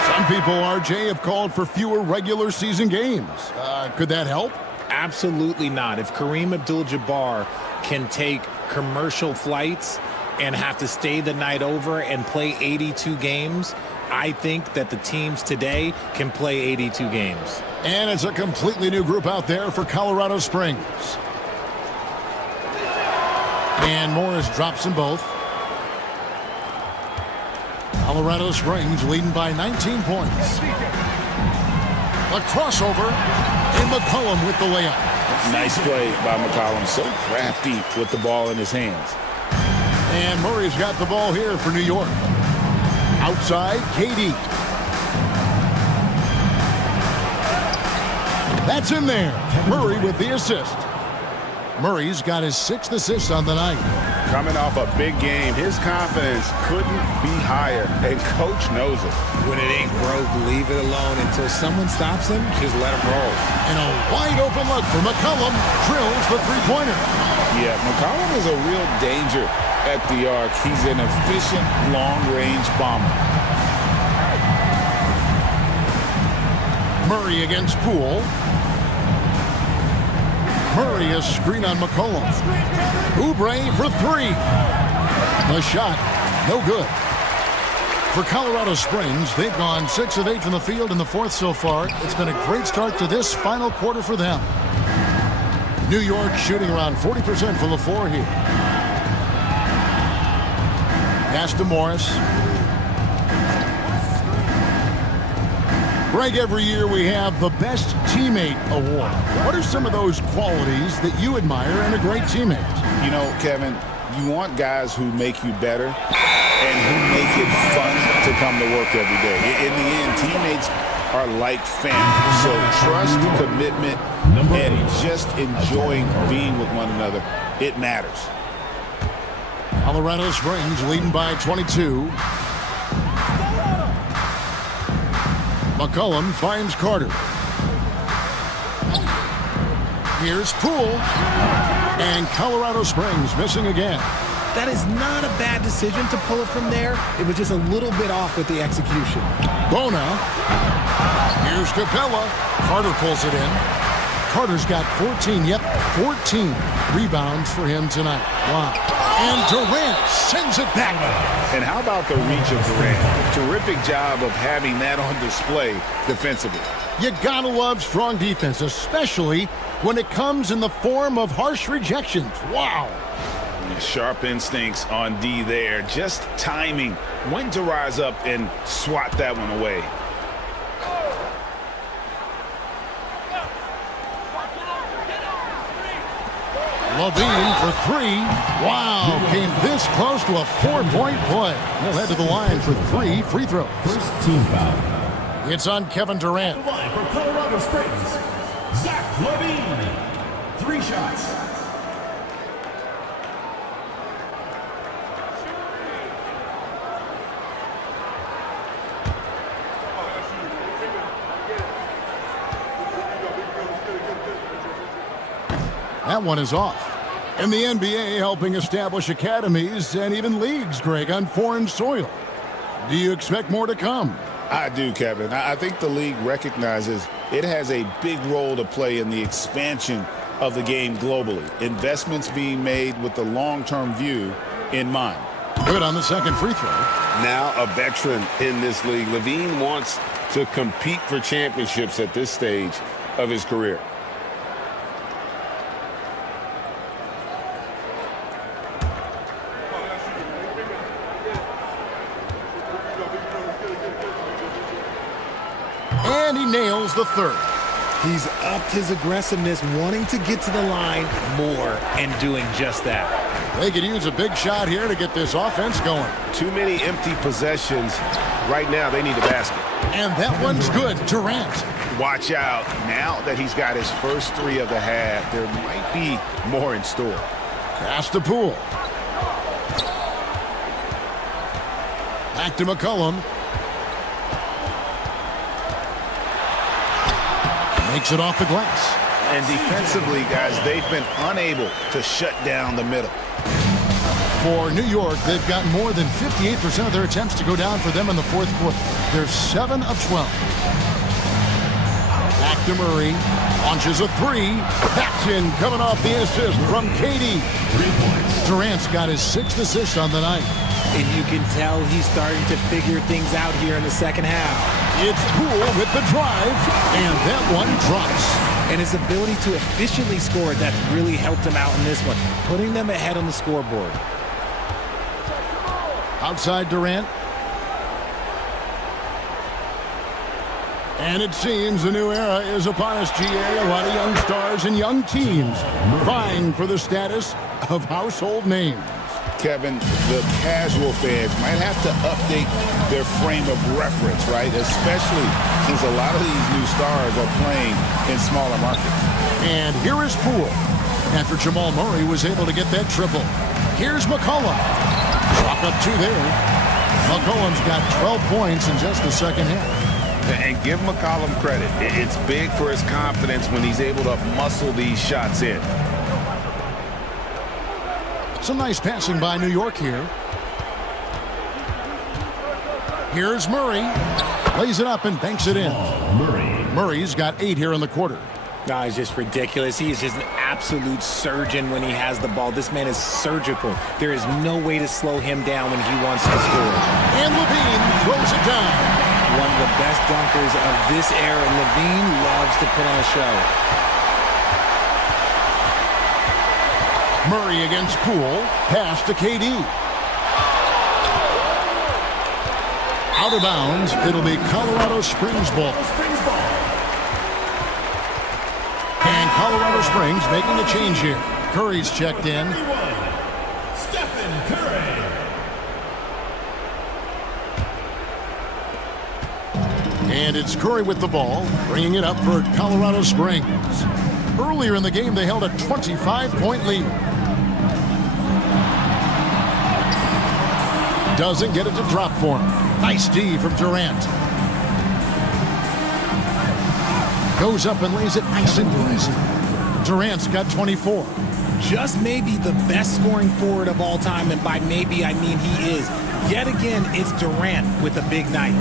Some people, RJ, have called for fewer regular season games. Could that help? Absolutely not. If Kareem Abdul-Jabbar can take commercial flights and have to stay the night over and play 82 games, I think that the teams today can play 82 games. And it's a completely new group out there for Colorado Springs. And Morris drops them both. Colorado Springs leading by 19 points. A crossover, and McCollum with the layup. Nice play by McCollum. So crafty with the ball in his hands. And Murray's got the ball here for New York. Outside, KD. That's in there. Murray with the assist. Murray's got his 6th assist on the night. Coming off a big game, his confidence couldn't be higher, and coach knows it. When it ain't broke, leave it alone until someone stops him. Just let him roll. And a wide open look for McCollum. Drills the three-pointer. Yeah, McCollum is a real danger at the arc. He's an efficient long-range bomber. Murray against Poole. Murray a screen on McCollum. Oubre for 3. The shot, no good. For Colorado Springs, they've gone 6 of 8 from the field in the 4th so far. It's been a great start to this final quarter for them. New York shooting around 40% from the floor here. Pass to Morris. Greg, every year we have the Best Teammate Award. What are some of those qualities that you admire in a great teammate? You know, Kevin, you want guys who make you better and who make it fun to come to work every day. In the end, teammates are like family. So trust, commitment, and just enjoying being with one another, it matters. Colorado Springs leading by 22. McCollum finds Carter. Here's Poole. And Colorado Springs missing again. That is not a bad decision to pull it from there. It was just a little bit off with the execution. Bona. Here's Capella. Carter pulls it in. Carter's got 14 rebounds for him tonight. Wow. And Durant sends it back. And how about the reach of Durant? Terrific job of having that on display defensively. You gotta love strong defense, especially when it comes in the form of harsh rejections. Wow. Sharp instincts on D there. Just timing when to rise up and swat that one away. Levine for three. Wow, came this close to a 4-point play. He'll head to the line for 3 free throws. First team foul. It's on Kevin Durant. The line for Colorado Springs, Zach Levine. 3 shots. That one is off. And the NBA helping establish academies and even leagues, Greg, on foreign soil. Do you expect more to come? I do, Kevin. I think the league recognizes it has a big role to play in the expansion of the game globally. Investments being made with the long-term view in mind. Good on the second free throw. Now a veteran in this league. Levine wants to compete for championships at this stage of his career. And he nails the third. He's upped his aggressiveness, wanting to get to the line more and doing just that. They could use a big shot here to get this offense going. Too many empty possessions. Right now, they need a basket. And that one's good. Durant. Watch out. Now that he's got his first 3 of the half, there might be more in store. Pass to Poole. Back to McCollum. Makes it off the glass. And defensively, guys, they've been unable to shut down the middle. For New York, they've got more than 58% of their attempts to go down for them in the fourth quarter. They're 7 of 12. Back to Murray. Launches a 3. That's in, coming off the assist from KD. 3 points. Durant's got his 6th assist on the night. And you can tell he's starting to figure things out here in the second half. It's Poole with the drive, and that one drops. And his ability to efficiently score, that's really helped him out in this one, putting them ahead on the scoreboard. Outside Durant. And it seems a new era is upon us, GA. A lot of young stars and young teams vying for the status of household names. Kevin, the casual fans might have to update their frame of reference, right? Especially since a lot of these new stars are playing in smaller markets. And here is Poole. After Jamal Murray was able to get that triple. Here's McCollum. Chalk up 2 there. McCollum's got 12 points in just the second half. And give McCollum credit. It's big for his confidence when he's able to muscle these shots in. Some nice passing by New York here. Here's Murray. Lays it up and banks it in. Murray's got 8 here in the quarter. No, he's just ridiculous. He is just an absolute surgeon when he has the ball. This man is surgical. There is no way to slow him down when he wants to score. And Levine throws it down. One of the best dunkers of this era. Levine loves to put on a show. Murray against Poole. Pass to KD. Out of bounds. It'll be Colorado Springs ball. And Colorado Springs making a change here. Curry's checked in. Stephen Curry. And it's Curry with the ball, bringing it up for Colorado Springs. Earlier in the game, they held a 25-point lead. Doesn't get it to drop for him. Nice D from Durant. Goes up and lays it nice and easy. Durant's got 24. Just maybe the best scoring forward of all time, and by maybe I mean he is. Yet again, it's Durant with a big night.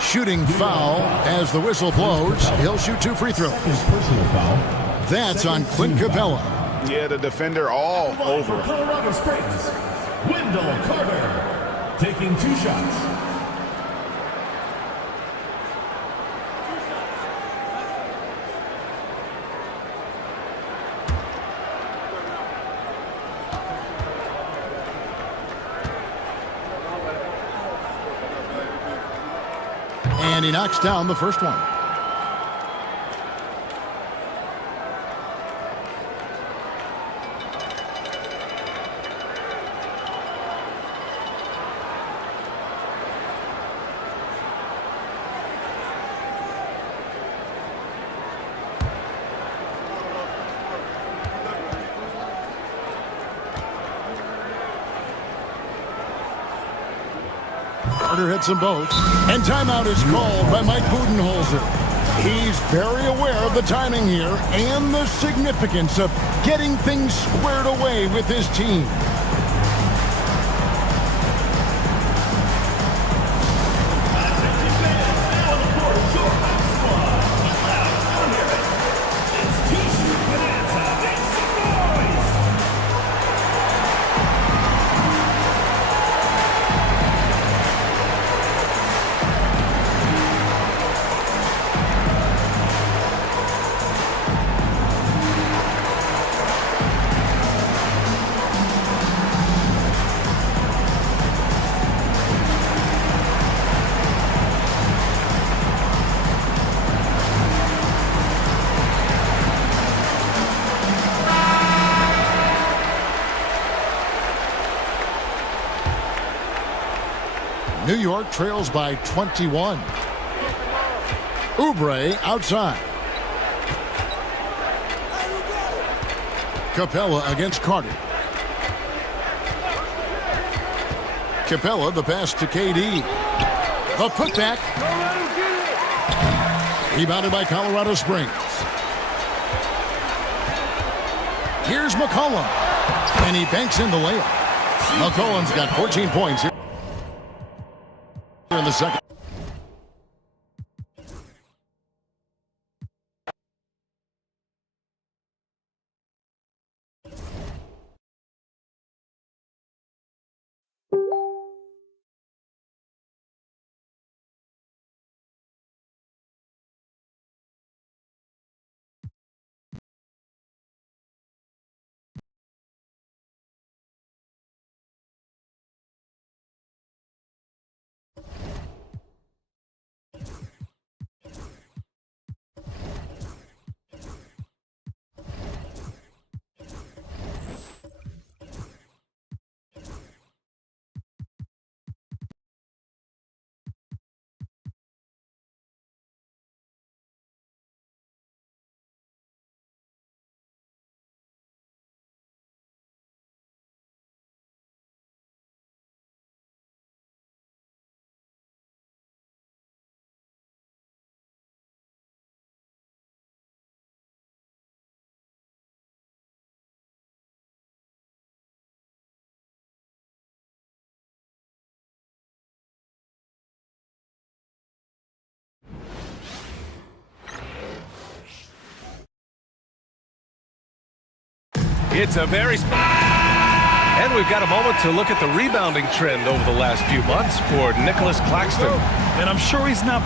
Shooting foul as the whistle blows. He'll shoot 2 free throws. Personal foul. That's on Clint Capella. Yeah, the defender all over. Colorado Springs, Wendell Carter, taking 2 shots. And he knocks down the first one. Carter hits them both. And timeout is called by Mike Budenholzer. He's very aware of the timing here and the significance of getting things squared away with his team. New York trails by 21. Oubre outside. Capella against Carter. Capella, the pass to KD. The putback. Rebounded by Colorado Springs. Here's McCollum. And he banks in the layup. McCollum's got 14 points here in the second. It's a very... And we've got a moment to look at the rebounding trend over the last few months for Nicholas Claxton. And I'm sure he's not...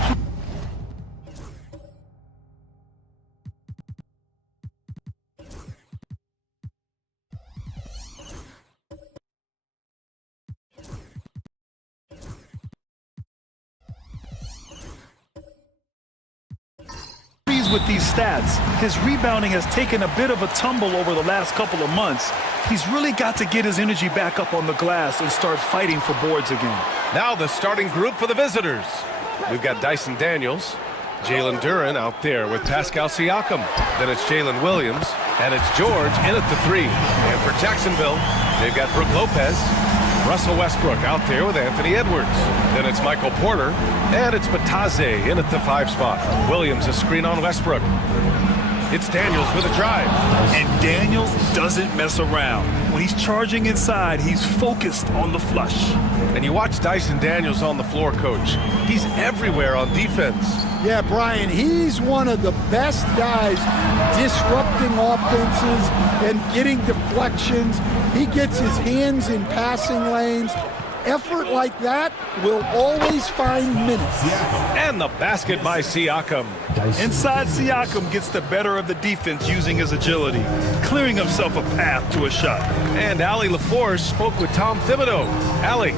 pleased with these stats. His rebounding has taken a bit of a tumble over the last couple of months. He's really got to get his energy back up on the glass and start fighting for boards again. Now the starting group for the visitors. We've got Dyson Daniels, Jalen Duren out there with Pascal Siakam. Then it's Jalen Williams, and it's George in at the 3. And for Jacksonville, they've got Brook Lopez, Russell Westbrook out there with Anthony Edwards. Then it's Michael Porter, and it's Bataze in at the 5 spot. Williams a screen on Westbrook. It's Daniels with a drive. And Daniels doesn't mess around. When he's charging inside, he's focused on the flush. And you watch Dyson Daniels on the floor, Coach. He's everywhere on defense. Yeah, Brian, he's one of the best guys disrupting offenses and getting deflections. He gets his hands in passing lanes. Effort like that will always find minutes. And the basket by Siakam. Inside, Siakam gets the better of the defense using his agility, clearing himself a path to a shot. And Allie LaForce spoke with Tom Thibodeau. Allie.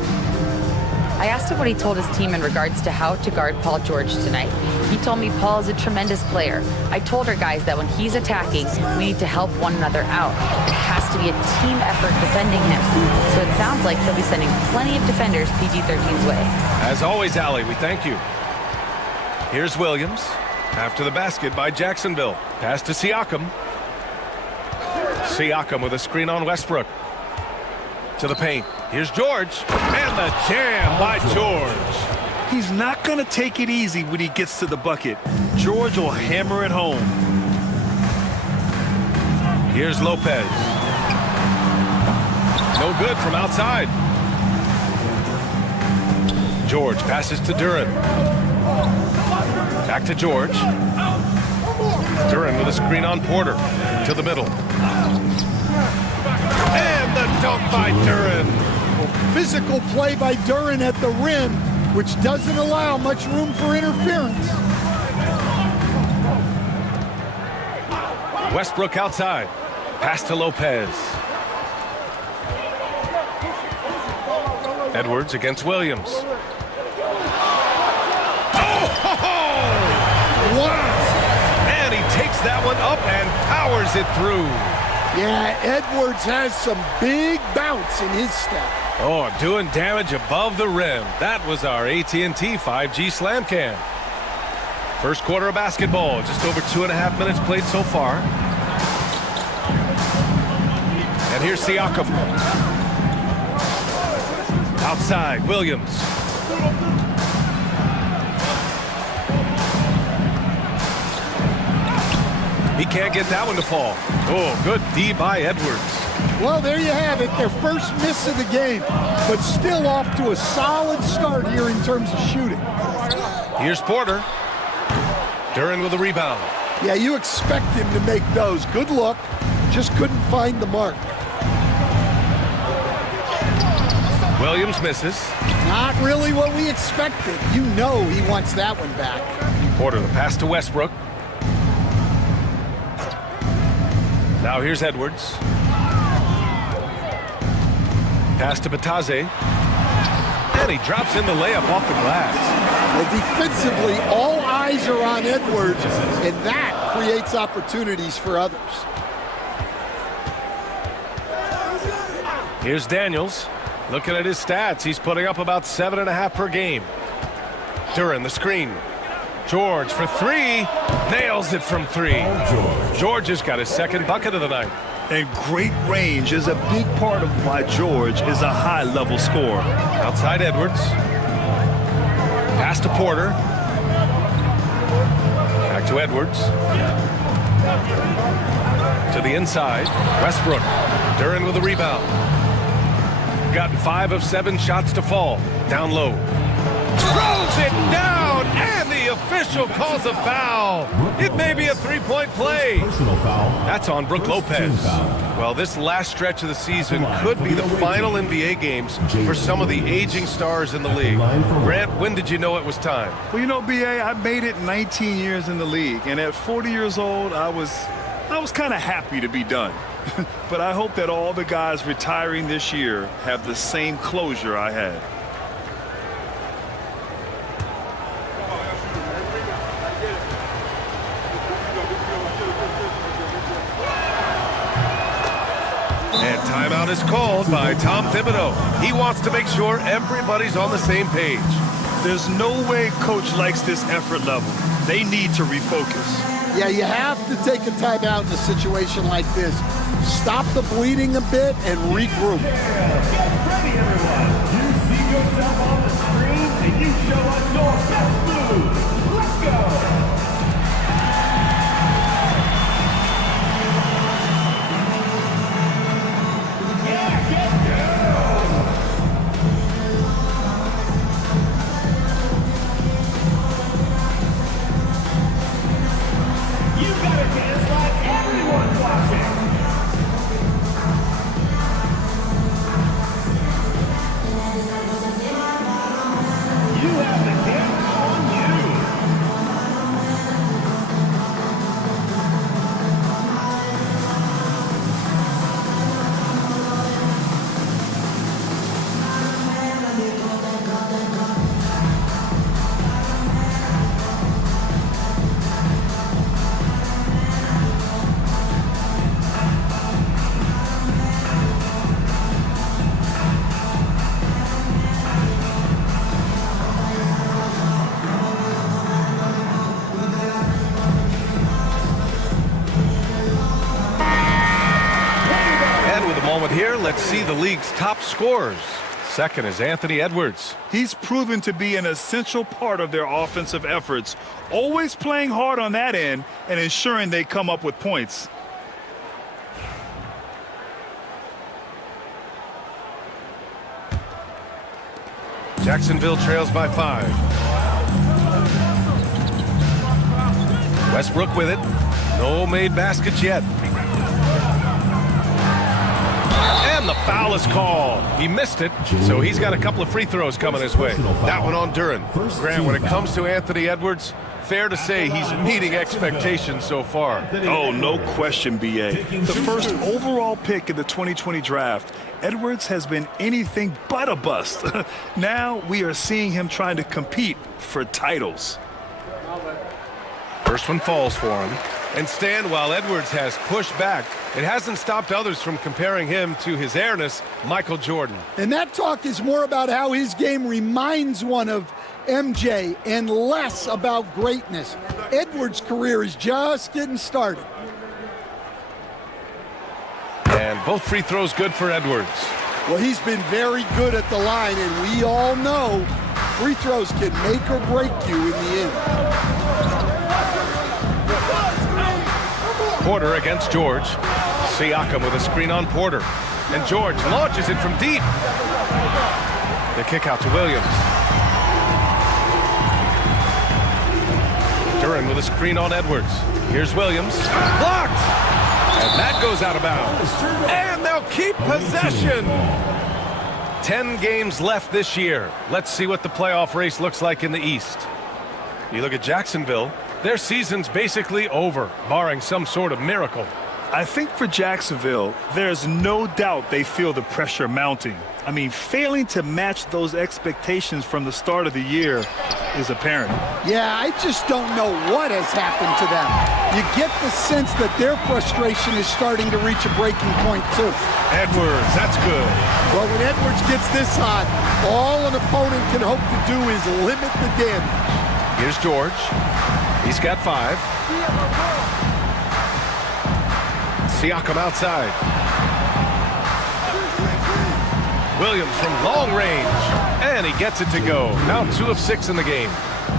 I asked him what he told his team in regards to how to guard Paul George tonight. He told me Paul is a tremendous player. I told our guys that when he's attacking, we need to help one another out. It has to be a team effort defending him. So it sounds like he'll be sending plenty of defenders PG-13's way. As always, Allie, we thank you. Here's Williams after the basket by Jacksonville. Pass to Siakam. Siakam with a screen on Westbrook. To the paint. Here's George. And the jam by George. He's not going to take it easy when he gets to the bucket. George will hammer it home. Here's Lopez. No good from outside. George passes to Duren. Back to George. Duren with a screen on Porter. To the middle. And the dunk by Duren. Well, physical play by Duren at the rim, which doesn't allow much room for interference. Westbrook outside. Pass to Lopez. Edwards against Williams. Wow! And he takes that one up and powers it through. Yeah, Edwards has some big bounce in his step. Oh, doing damage above the rim. That was our AT&T 5G Slam Cam. First quarter of basketball. Just over 2.5 minutes played so far. And here's Siakam. Outside, Williams. He can't get that one to fall. Oh, good D by Edwards. Well, there you have it. Their first miss of the game, but still off to a solid start here in terms of shooting. Here's Porter. Duren with a rebound. Yeah, you expect him to make those. Good look. Just couldn't find the mark. Williams misses. Not really what we expected. You know he wants that one back. Porter, the pass to Westbrook. Now here's Edwards. Pass to Bataze. And he drops in the layup off the glass. Well, defensively, all eyes are on Edwards, and that creates opportunities for others. Here's Daniels. Looking at his stats, he's putting up about 7.5 per game. Duren the screen. George for 3. Nails it from 3. George has got his second bucket of the night. And great range is a big part of why George is a high-level scorer. Outside Edwards. Pass to Porter. Back to Edwards. To the inside. Westbrook. Duren with a rebound. Gotten 5 of 7 shots to fall. Down low. Throws it down, and the official calls a foul. It may be a three-point play. That's on Brook Lopez. Well, this last stretch of the season could be the final NBA games for some of the aging stars in the league. Grant, when did you know it was time? Well, you know, B.A., I made it 19 years in the league, and at 40 years old, I was kind of happy to be done. But I hope that all the guys retiring this year have the same closure I had. Timeout is called by Tom Thibodeau. He wants to make sure everybody's on the same page. There's no way coach likes this effort level. They need to refocus. Yeah, you have to take a timeout in a situation like this. Stop the bleeding a bit and regroup. Get ready, everyone. You see yourself on the screen, and you show us your best moves. Let's go. Here, let's see the league's top scorers. Second is Anthony Edwards. He's proven to be an essential part of their offensive efforts, always playing hard on that end and ensuring they come up with points. Jacksonville trails by 5. Westbrook with it. No made baskets yet. And the foul is called. He missed it, so he's got a couple of free throws coming his way. That one on Duren. Grant, when it comes to Anthony Edwards, fair to say he's meeting expectations so far. Oh, no question, B.A. The first overall pick in the 2020 draft, Edwards has been anything but a bust. Now we are seeing him trying to compete for titles. First one falls for him. And Stan, while Edwards has pushed back, it hasn't stopped others from comparing him to his heiress, Michael Jordan. And that talk is more about how his game reminds one of MJ and less about greatness. Edwards' career is just getting started. And both free throws good for Edwards. Well, he's been very good at the line, and we all know free throws can make or break you in the end. Porter against George. Siakam with a screen on Porter. And George launches it from deep. The kick out to Williams. Duren with a screen on Edwards. Here's Williams. Blocked! And that goes out of bounds. And they'll keep possession. 10 games left this year. Let's see what the playoff race looks like in the East. You look at Jacksonville. Their season's basically over, barring some sort of miracle. I think for Jacksonville, there's no doubt they feel the pressure mounting. I mean, failing to match those expectations from the start of the year is apparent. Yeah, I just don't know what has happened to them. You get the sense that their frustration is starting to reach a breaking point, too. Edwards, that's good. Well, when Edwards gets this hot, all an opponent can hope to do is limit the damage. Here's George. He's got 5. Siakam outside. Williams from long range. And he gets it to go. Now 2 of 6 in the game.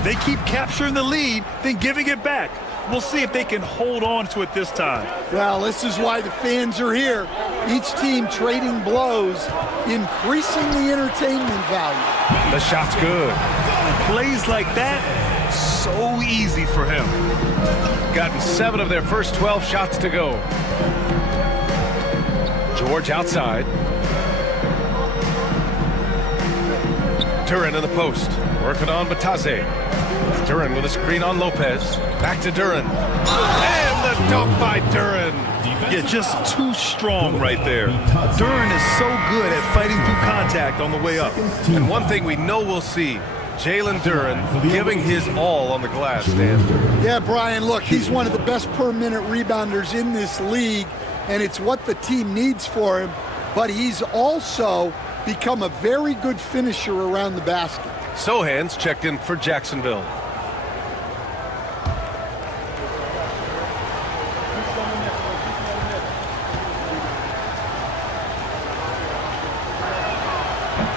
They keep capturing the lead, then giving it back. We'll see if they can hold on to it this time. Well, this is why the fans are here. Each team trading blows, increasing the entertainment value. The shot's good. Plays like that, so easy for him. Gotten 7 of their first 12 shots to go. George outside. Duren in the post. Working on Batase. Duren with a screen on Lopez. Back to Duren. And the dunk by Duren. Yeah, just too strong right there. Duren is so good at fighting through contact on the way up. And one thing we know we'll see, Jalen Duren giving his all on the glass, Dan. Yeah, Brian, look, he's one of the best per-minute rebounders in this league, and it's what the team needs for him. but he's also become a very good finisher around the basket. Sohan's checked in for Jacksonville.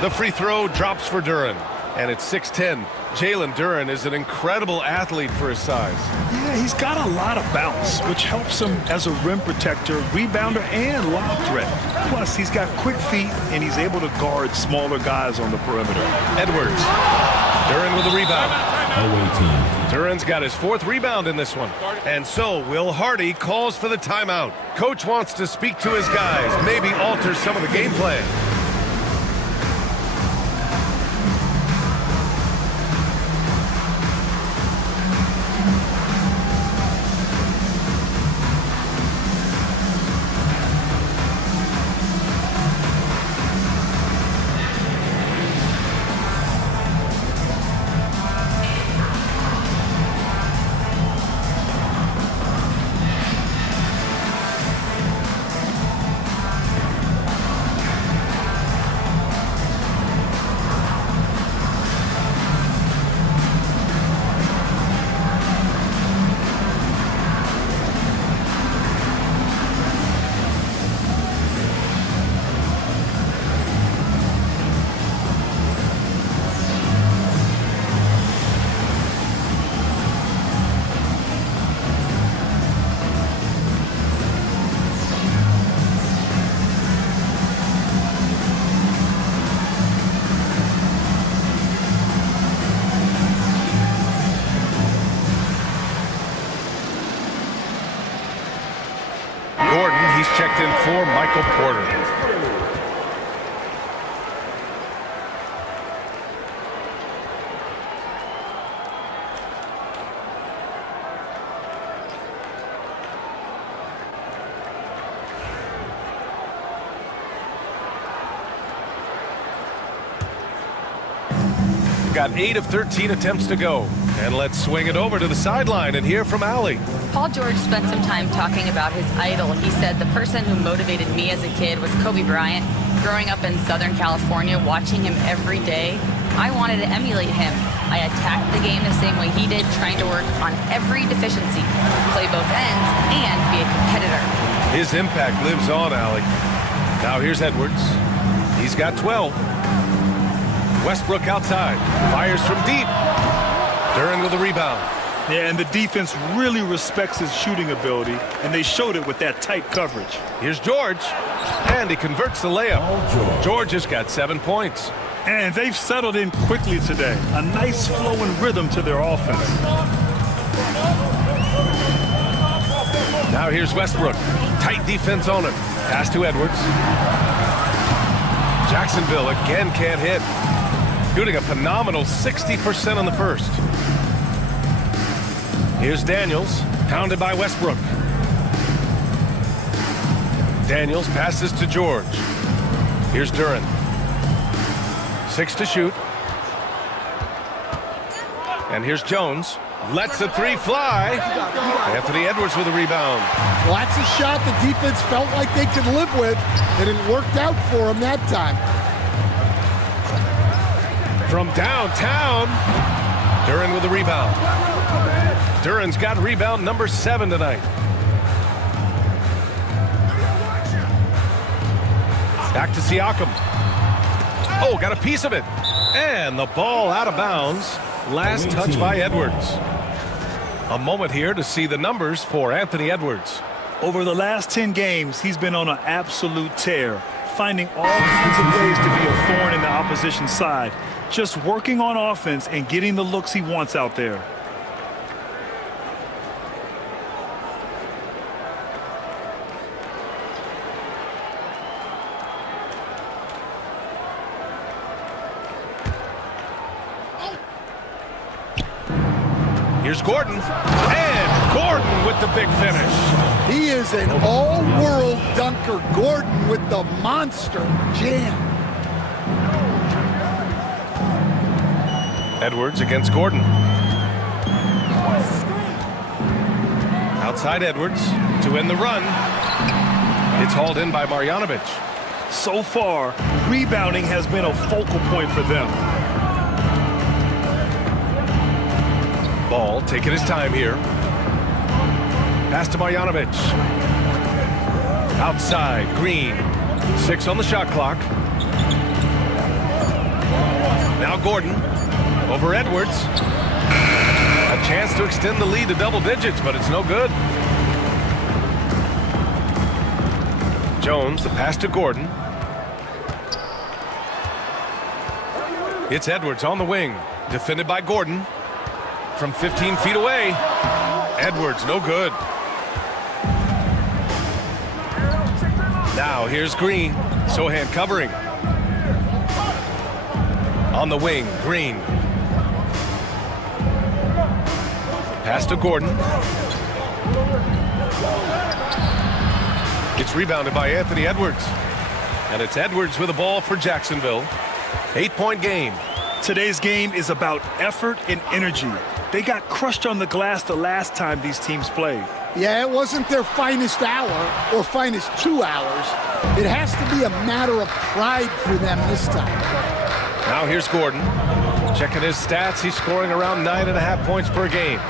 The free throw drops for Duren, and it's 6-10. Jalen Duren is an incredible athlete for his size. Yeah, he's got a lot of bounce, which helps him as a rim protector, rebounder, and lob threat. Plus, he's got quick feet, and he's able to guard smaller guys on the perimeter. Edwards. Duren with a rebound. Duren's got his 4th rebound in this one. And so Will Hardy calls for the timeout. Coach wants to speak to his guys, maybe alter some of the game plan. He's checked in for Michael Porter. Got 8 of 13 attempts to go. And let's swing it over to the sideline and hear from Allie. Paul George spent some time talking about his idol. He said, the person who motivated me as a kid was Kobe Bryant. Growing up in Southern California, watching him every day, I wanted to emulate him. I attacked the game the same way he did, trying to work on every deficiency, play both ends, and be a competitor. His impact lives on, Allie. Now here's Edwards. He's got 12. Westbrook outside, fires from deep. Duren with a rebound. Yeah, and the defense really respects his shooting ability, and they showed it with that tight coverage. Here's George, and he converts the layup. George has got 7 points. And they've settled in quickly today. A nice flowing rhythm to their offense. Now here's Westbrook. Tight defense on him. Pass to Edwards. Jacksonville again can't hit. Shooting a phenomenal 60% on the first. Here's Daniels, pounded by Westbrook. Daniels passes to George. Here's Duren. 6 to shoot. And here's Jones. Lets the 3 fly. Anthony Edwards with a rebound. Well, that's a shot the defense felt like they could live with, and it worked out for them that time. From downtown, Duren with a rebound. Duren's got rebound number 7 tonight. Back to Siakam. Oh, got a piece of it. And the ball out of bounds. Last touch by Edwards. A moment here to see the numbers for Anthony Edwards. Over the last 10 games, he's been on an absolute tear, finding all kinds of ways to be a thorn in the opposition's side, just working on offense and getting the looks he wants out there. Here's Gordon, and Gordon with the big finish. He is an all-world dunker. Gordon with the monster jam. Edwards against Gordon. Outside Edwards to end the run. It's hauled in by Marjanovic. So far, rebounding has been a focal point for them. Ball taking his time here. Pass to Marjanovic. Outside, Green. 6 on the shot clock. Now Gordon over Edwards. A chance to extend the lead to double digits, but it's no good. Jones, the pass to Gordon. It's Edwards on the wing. Defended by Gordon. From 15 feet away. Edwards, no good. Now here's Green. Sohan covering. On the wing, Green. Pass to Gordon. It's rebounded by Anthony Edwards. And it's Edwards with the ball for Jacksonville. 8-point game. Today's game is about effort and energy. They got crushed on the glass the last time these teams played. Yeah, it wasn't their finest hour or finest 2 hours. It has to be a matter of pride for them this time. Now here's Gordon. Checking his stats, he's scoring around 9.5 points per game.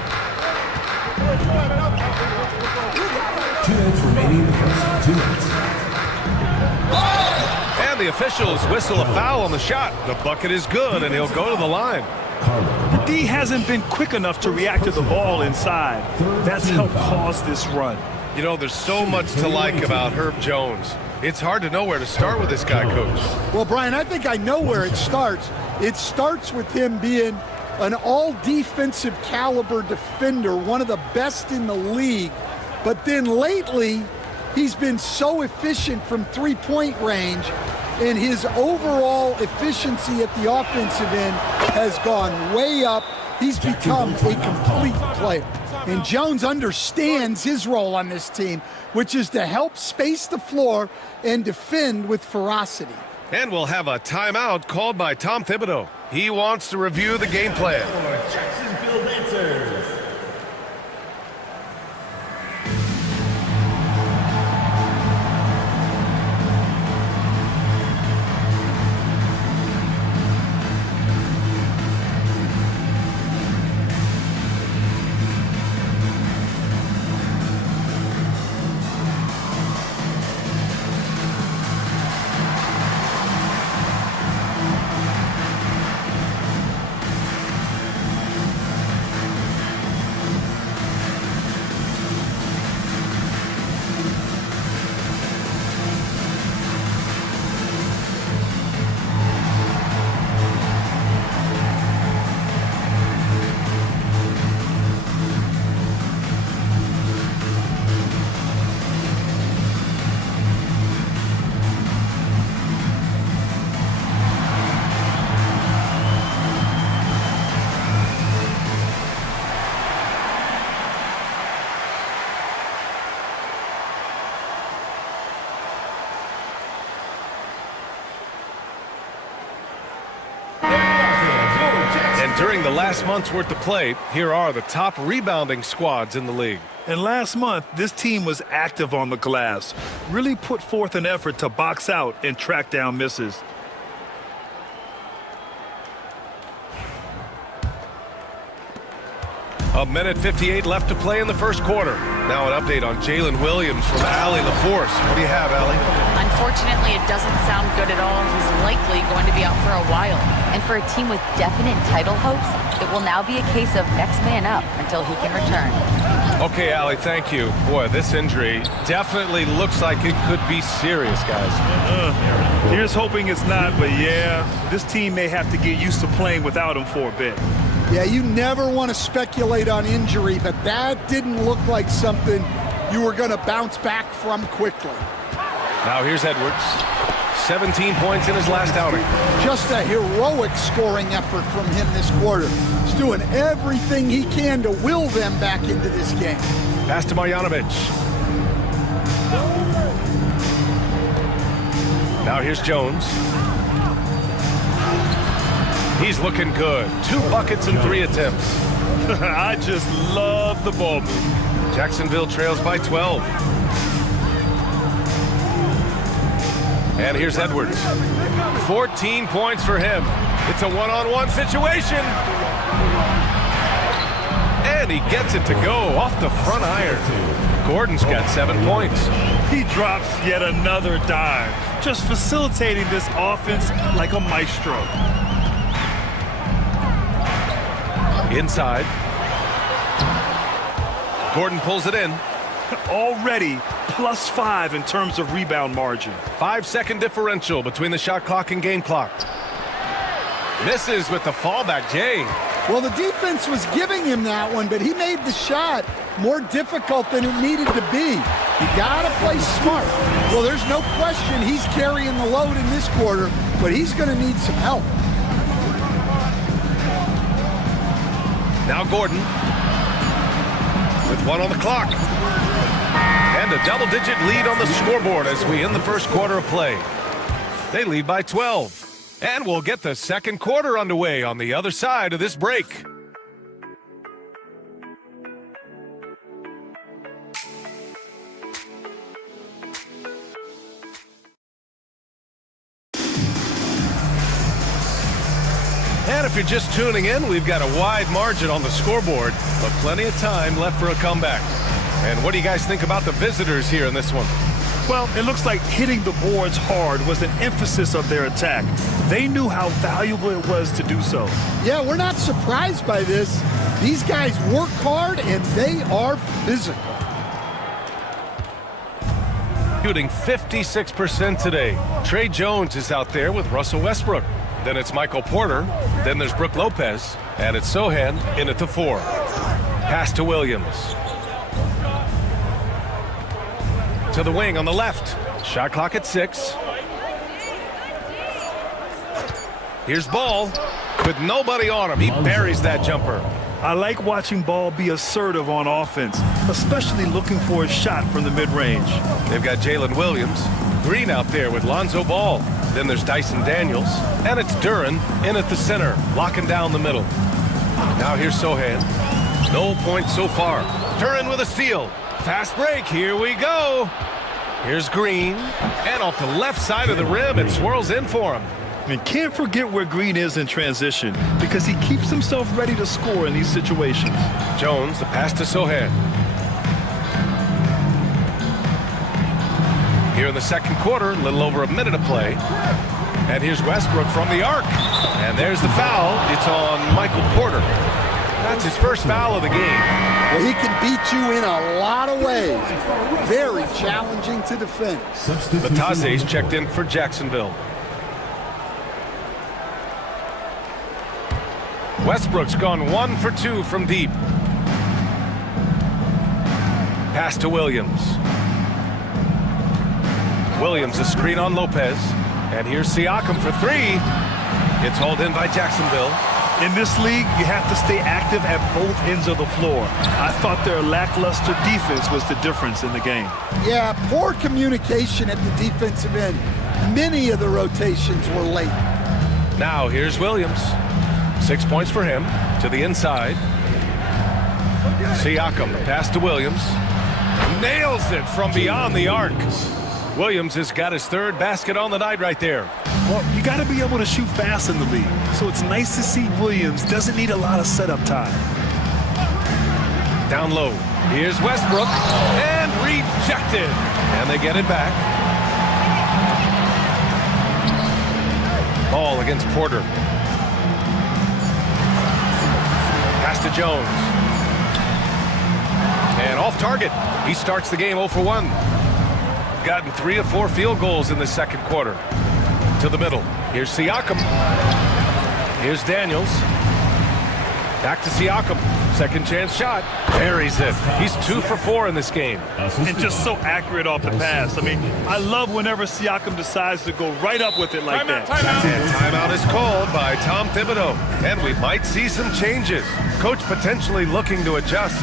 2 minutes remaining in the first. 2 minutes. And the officials whistle a foul on the shot. The bucket is good, and he'll go to the line. The D hasn't been quick enough to react to the ball inside. That's helped cause this run. You know, there's so much to like about Herb Jones. It's hard to know where to start with this guy, Coach. Well, Brian, I think I know where it starts. It starts with him being an all-defensive caliber defender, one of the best in the league. But then lately, he's been so efficient from three-point range, and his overall efficiency at the offensive end has gone way up. He's become a complete player. And Jones understands his role on this team, which is to help space the floor and defend with ferocity. And we'll have a timeout called by Tom Thibodeau. He wants to review the game plan. Jacksonville Lancers. During the last month's worth of play, here are the top rebounding squads in the league. And last month, this team was active on the glass, really put forth an effort to box out and track down misses. A minute 58 left to play in the first quarter. Now an update on Jalen Williams from Allie LaForce. What do you have, Allie? Unfortunately, it doesn't sound good at all. He's likely going to be out for a while. And for a team with definite title hopes, it will now be a case of next man up until he can return. Okay, Allie, thank you. Boy, this injury definitely looks like it could be serious, guys. Here's hoping it's not, but yeah, this team may have to get used to playing without him for a bit. Yeah, you never want to speculate on injury, but that didn't look like something you were going to bounce back from quickly. Now here's Edwards. 17 points in his last outing. Just a heroic scoring effort from him this quarter. He's doing everything he can to will them back into this game. Pass to Marjanovic. Now here's Jones. He's looking good. 2 buckets and 3 attempts. I just love the ball move. Jacksonville trails by 12. And here's Edwards. 14 points for him. It's a one-on-one situation. And he gets it to go off the front iron. Gordon's got 7 points. He drops yet another dime, just facilitating this offense like a maestro. Inside. Gordon pulls it in. Already +5 in terms of rebound margin. 5-second differential between the shot clock and game clock. Misses with the fallback, Jay. Well, the defense was giving him that one, but he made the shot more difficult than it needed to be. You gotta play smart. Well, there's no question he's carrying the load in this quarter, but he's gonna need some help. Now Gordon with 1 on the clock. And a double-digit lead on the scoreboard as we end the first quarter of play. They lead by 12. And we'll get the second quarter underway on the other side of this break. And if you're just tuning in, we've got a wide margin on the scoreboard, but plenty of time left for a comeback. And what do you guys think about the visitors here in this one? Well, it looks like hitting the boards hard was an emphasis of their attack. They knew how valuable it was to do so. Yeah, we're not surprised by this. These guys work hard and they are physical. Shooting 56% today. Trey Jones is out there with Russell Westbrook. Then it's Michael Porter. Then there's Brook Lopez. And it's Sohan in at the 4. Pass to Williams. To the wing on the left. Shot clock at 6. Here's Ball with nobody on him. He buries that jumper. I like watching Ball be assertive on offense, especially looking for a shot from the mid-range. They've got Jalen Williams. Green out there with Lonzo Ball. Then there's Dyson Daniels. And it's Duren in at the center, locking down the middle. Now here's Sohan. No points so far. Duren with a steal. Fast break, here we go. Here's Green, and off the left side of the rim, it swirls in for him. And can't forget where Green is in transition, because he keeps himself ready to score in these situations. Jones, the pass to Sohan. Here in the second quarter, a little over a minute of play. And here's Westbrook from the arc. And there's the foul. It's on Michael Porter. That's his first foul of the game. Well, he can beat you in a lot of ways. Very challenging to defend. Batase's checked in for Jacksonville. Westbrook's gone 1 for 2 from deep. Pass to Williams. Williams a screen on Lopez. And here's Siakam for 3. It's hauled in by Jacksonville. In this league, you have to stay active at both ends of the floor. I thought their lackluster defense was the difference in the game. Yeah, poor communication at the defensive end. Many of the rotations were late. Now here's Williams. 6 points for him. To the inside. Siakam, the pass to Williams. Nails it from beyond the arc. Williams has got his 3rd basket on the night right there. Well, you got to be able to shoot fast in the league. So it's nice to see Williams doesn't need a lot of setup time. Down low. Here's Westbrook. And rejected. And they get it back. Ball against Porter. Pass to Jones. And off target. He starts the game 0 for 1. Gotten 3 of 4 field goals in the second quarter. To the middle. Here's Siakam. Here's Daniels. Back to Siakam. Second chance shot. Buries it. He's 2 for 4 in this game. And just so accurate off the pass. I mean, I love whenever Siakam decides to go right up with it like that. And timeout is called by Tom Thibodeau. And we might see some changes. Coach potentially looking to adjust.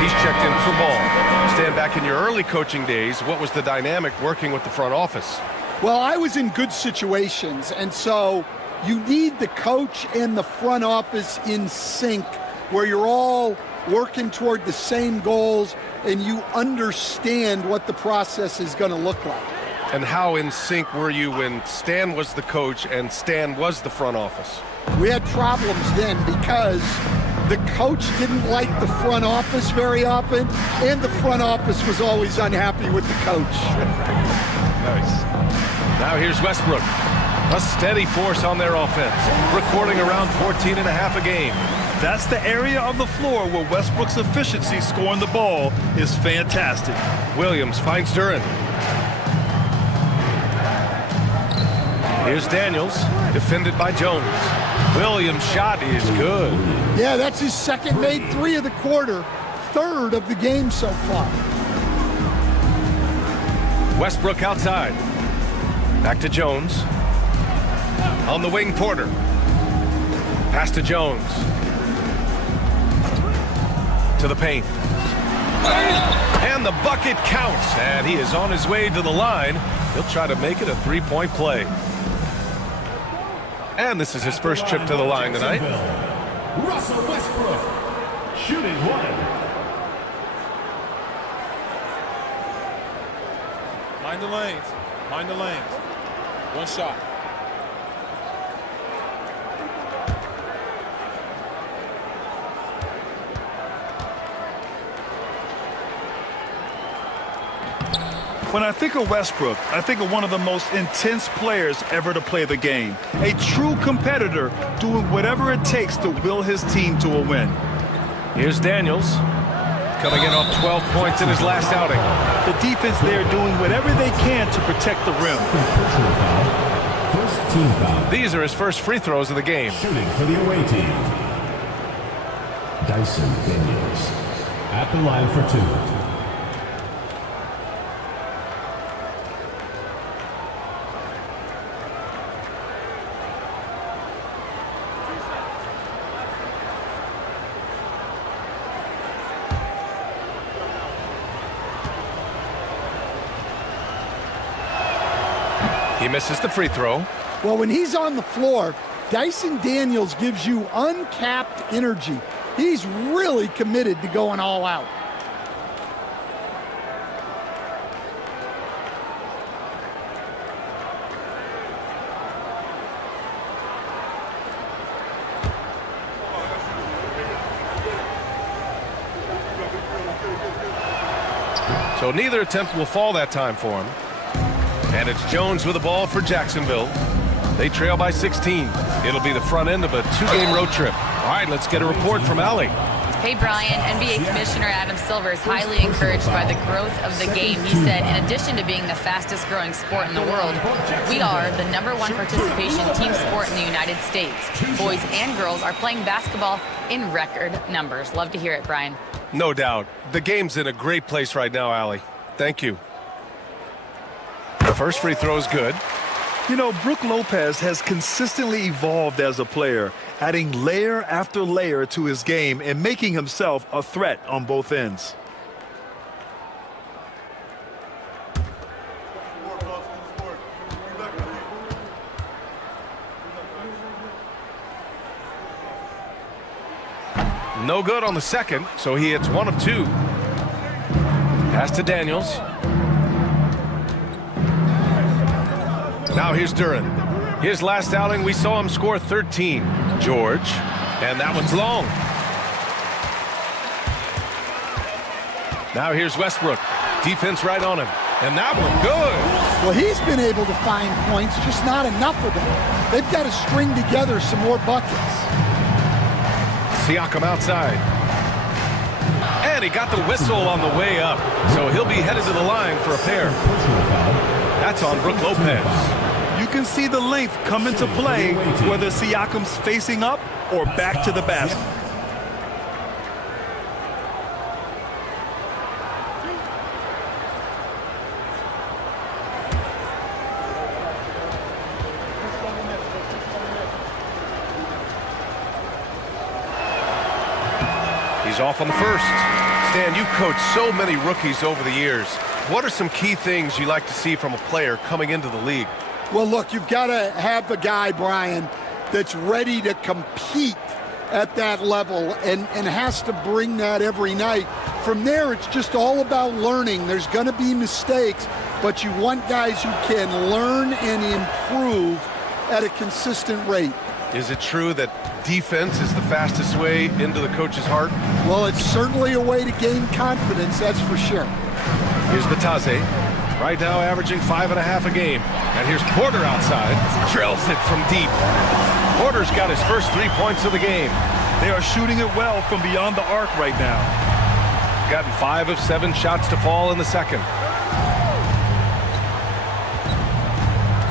He's checked in for ball. Stan, back in your early coaching days, what was the dynamic working with the front office? Well, I was in good situations, and so you need the coach and the front office in sync, where you're all working toward the same goals and you understand what the process is going to look like. And how in sync were you when Stan was the coach and Stan was the front office? We had problems then because the coach didn't like the front office very often, and the front office was always unhappy with the coach. Nice. Now here's Westbrook. A steady force on their offense, recording around 14 and a half a game. That's the area of the floor where Westbrook's efficiency scoring the ball is fantastic. Williams finds Duren. Here's Daniels, defended by Jones. Williams' shot is good. Yeah, that's his second made three of the quarter, third of the game so far. Westbrook outside. Back to Jones. On the wing, Porter. Pass to Jones. To the paint. And the bucket counts. And he is on his way to the line. He'll try to make it a three-point play. And this is his first trip to the line tonight. Russell Westbrook, shooting one. Mind the lanes. Mind the lanes. One shot. When I think of Westbrook, I think of one of the most intense players ever to play the game. A true competitor doing whatever it takes to will his team to a win. Here's Daniels, coming in off 12 points in his last outing. The defense there doing whatever they can to protect the rim. First team foul. These are his first free throws of the game. Shooting for the away team. Dyson Daniels at the line for two. He misses the free throw. Well, when he's on the floor, Dyson Daniels gives you uncapped energy. He's really committed to going all out. So neither attempt will fall that time for him. And it's Jones with the ball for Jacksonville. They trail by 16. It'll be the front end of a two-game road trip. All right, let's get a report from Allie. Hey, Brian. NBA Commissioner Adam Silver is highly encouraged by the growth of the game. He said, in addition to being the fastest growing sport in the world, we are the #1 participation team sport in the United States. Boys and girls are playing basketball in record numbers. Love to hear it, Brian. No doubt. The game's in a great place right now, Allie. Thank you. The first free throw is good. You know, Brook Lopez has consistently evolved as a player, adding layer after layer to his game and making himself a threat on both ends. No good on the second, so he hits 1 of 2. Pass to Daniels. Now here's Duren. His last outing, we saw him score 13. George, and that one's long. Now here's Westbrook. Defense right on him, and that one good. Well, he's been able to find points, just not enough of them. They've got to string together some more buckets. Siakam outside. And he got the whistle on the way up, so he'll be headed to the line for a pair. That's on Brook Lopez. You can see the length come into play, whether Siakam's facing up or back to the basket. He's off on the first. Stan, you've coached so many rookies over the years. What are some key things you like to see from a player coming into the league? Well, look, you've got to have a guy, Brian, that's ready to compete at that level and has to bring that every night. From there, it's just all about learning. There's going to be mistakes, but you want guys who can learn and improve at a consistent rate. Is it true that defense is the fastest way into the coach's heart? Well, it's certainly a way to gain confidence, that's for sure. Here's Batadze, right now averaging 5.5 a game. And here's Porter outside, drills it from deep. Porter's got his first 3 points of the game. They are shooting it well from beyond the arc right now. Gotten 5 of 7 shots to fall in the second.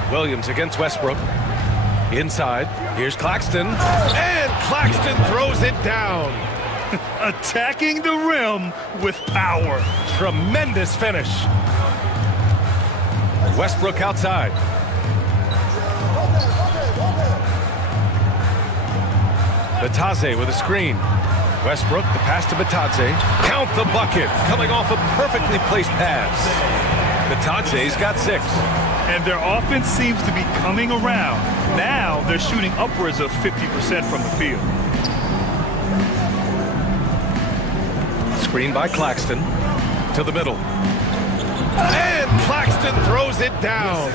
Williams against Westbrook. Inside, here's Claxton, and Claxton throws it down. Attacking the rim with power. Tremendous finish. Westbrook outside. Batadze with a screen. Westbrook, the pass to Batadze. Count the bucket, coming off a perfectly placed pass. Batadze's got 6. And their offense seems to be coming around. Now they're shooting upwards of 50% from the field. Screen by Claxton to the middle. And Claxton throws it down.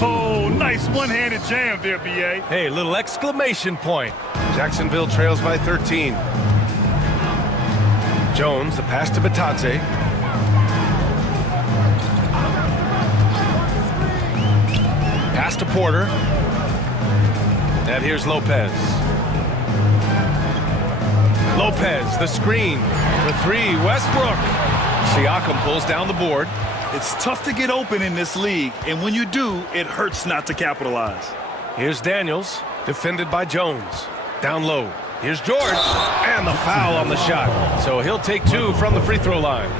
Oh, nice one-handed jam there, B.A. Hey, little exclamation point. Jacksonville trails by 13. Jones, the pass to Batadze. Pass to Porter. And here's Lopez. Lopez, the screen for 3. Westbrook. Siakam pulls down the board. It's tough to get open in this league, and when you do, it hurts not to capitalize. Here's Daniels, defended by Jones. Down low. Here's George, and the foul on the shot. So he'll take 2 from the free throw line.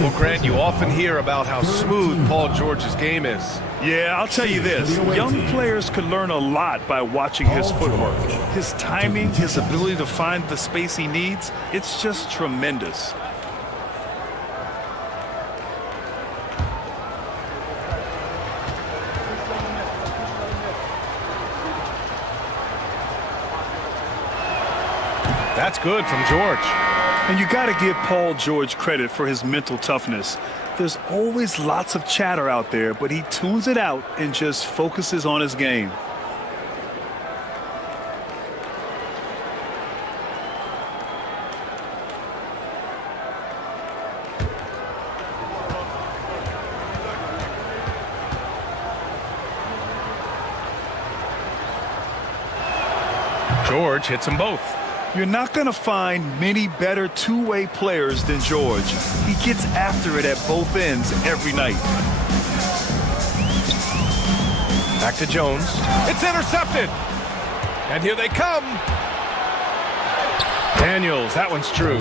Well, Grant, you often hear about how smooth Paul George's game is. Yeah, I'll tell you this. Young players could learn a lot by watching his footwork. His timing, his ability to find the space he needs, it's just tremendous. That's good from George. And you got to give Paul George credit for his mental toughness. There's always lots of chatter out there, but he tunes it out and just focuses on his game. George hits them both. You're not going to find many better two-way players than George. He gets after it at both ends every night. Back to Jones. It's intercepted. And here they come. Daniels, that one's true.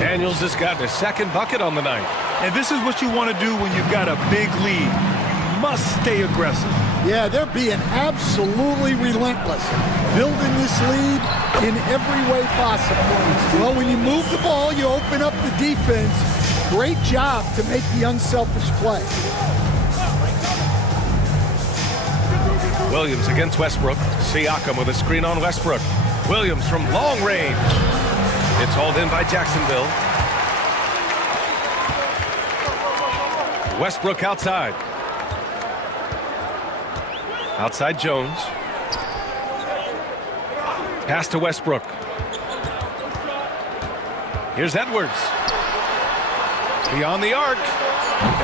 Daniels has gotten his second bucket on the night. And this is what you want to do when you've got a big lead. You must stay aggressive. Yeah, they're being absolutely relentless, building this lead in every way possible. Well, when you move the ball, you open up the defense. Great job to make the unselfish play. Williams against Westbrook. Siakam with a screen on Westbrook. Williams from long range. It's hauled in by Jacksonville. Westbrook outside. Outside Jones. Pass to Westbrook. Here's Edwards. Beyond the arc.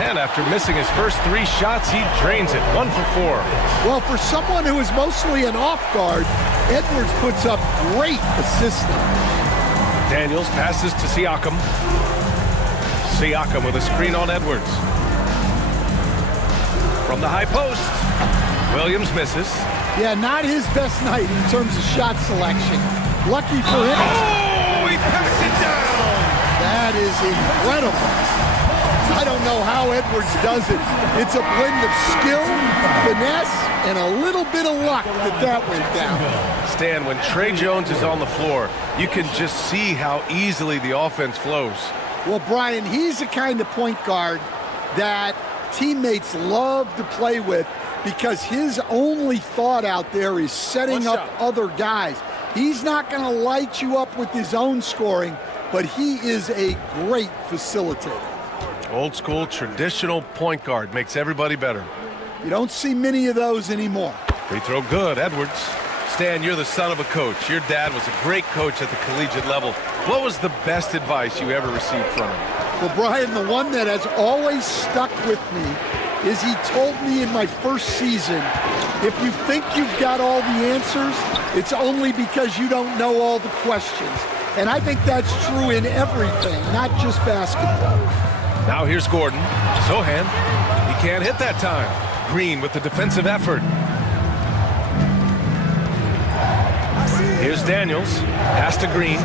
And after missing his first 3 shots, he drains it. 1 for 4. Well, for someone who is mostly an off guard, Edwards puts up great assistance. Daniels passes to Siakam. Siakam with a screen on Edwards. From the high post. Williams misses. Yeah, not his best night in terms of shot selection. Lucky for him. Oh, he packs it down. That is incredible. I don't know how Edwards does it. It's a blend of skill, finesse, and a little bit of luck that went down. Stan, when Trey Jones is on the floor, you can just see how easily the offense flows. Well, Brian, he's the kind of point guard that teammates love to play with because his only thought out there is setting up other guys. He's not going to light you up with his own scoring, but he is a great facilitator. Old school, traditional point guard makes everybody better. You don't see many of those anymore. Free throw good, Edwards. Stan, you're the son of a coach. Your dad was a great coach at the collegiate level. What was the best advice you ever received from him? Well, Brian, the one that has always stuck with me is he told me in my first season, if you think you've got all the answers, it's only because you don't know all the questions. And I think that's true in everything, not just basketball. Now here's Gordon. Sohan, he can't hit that time. Green with the defensive effort. Here's Daniels. Pass to Green.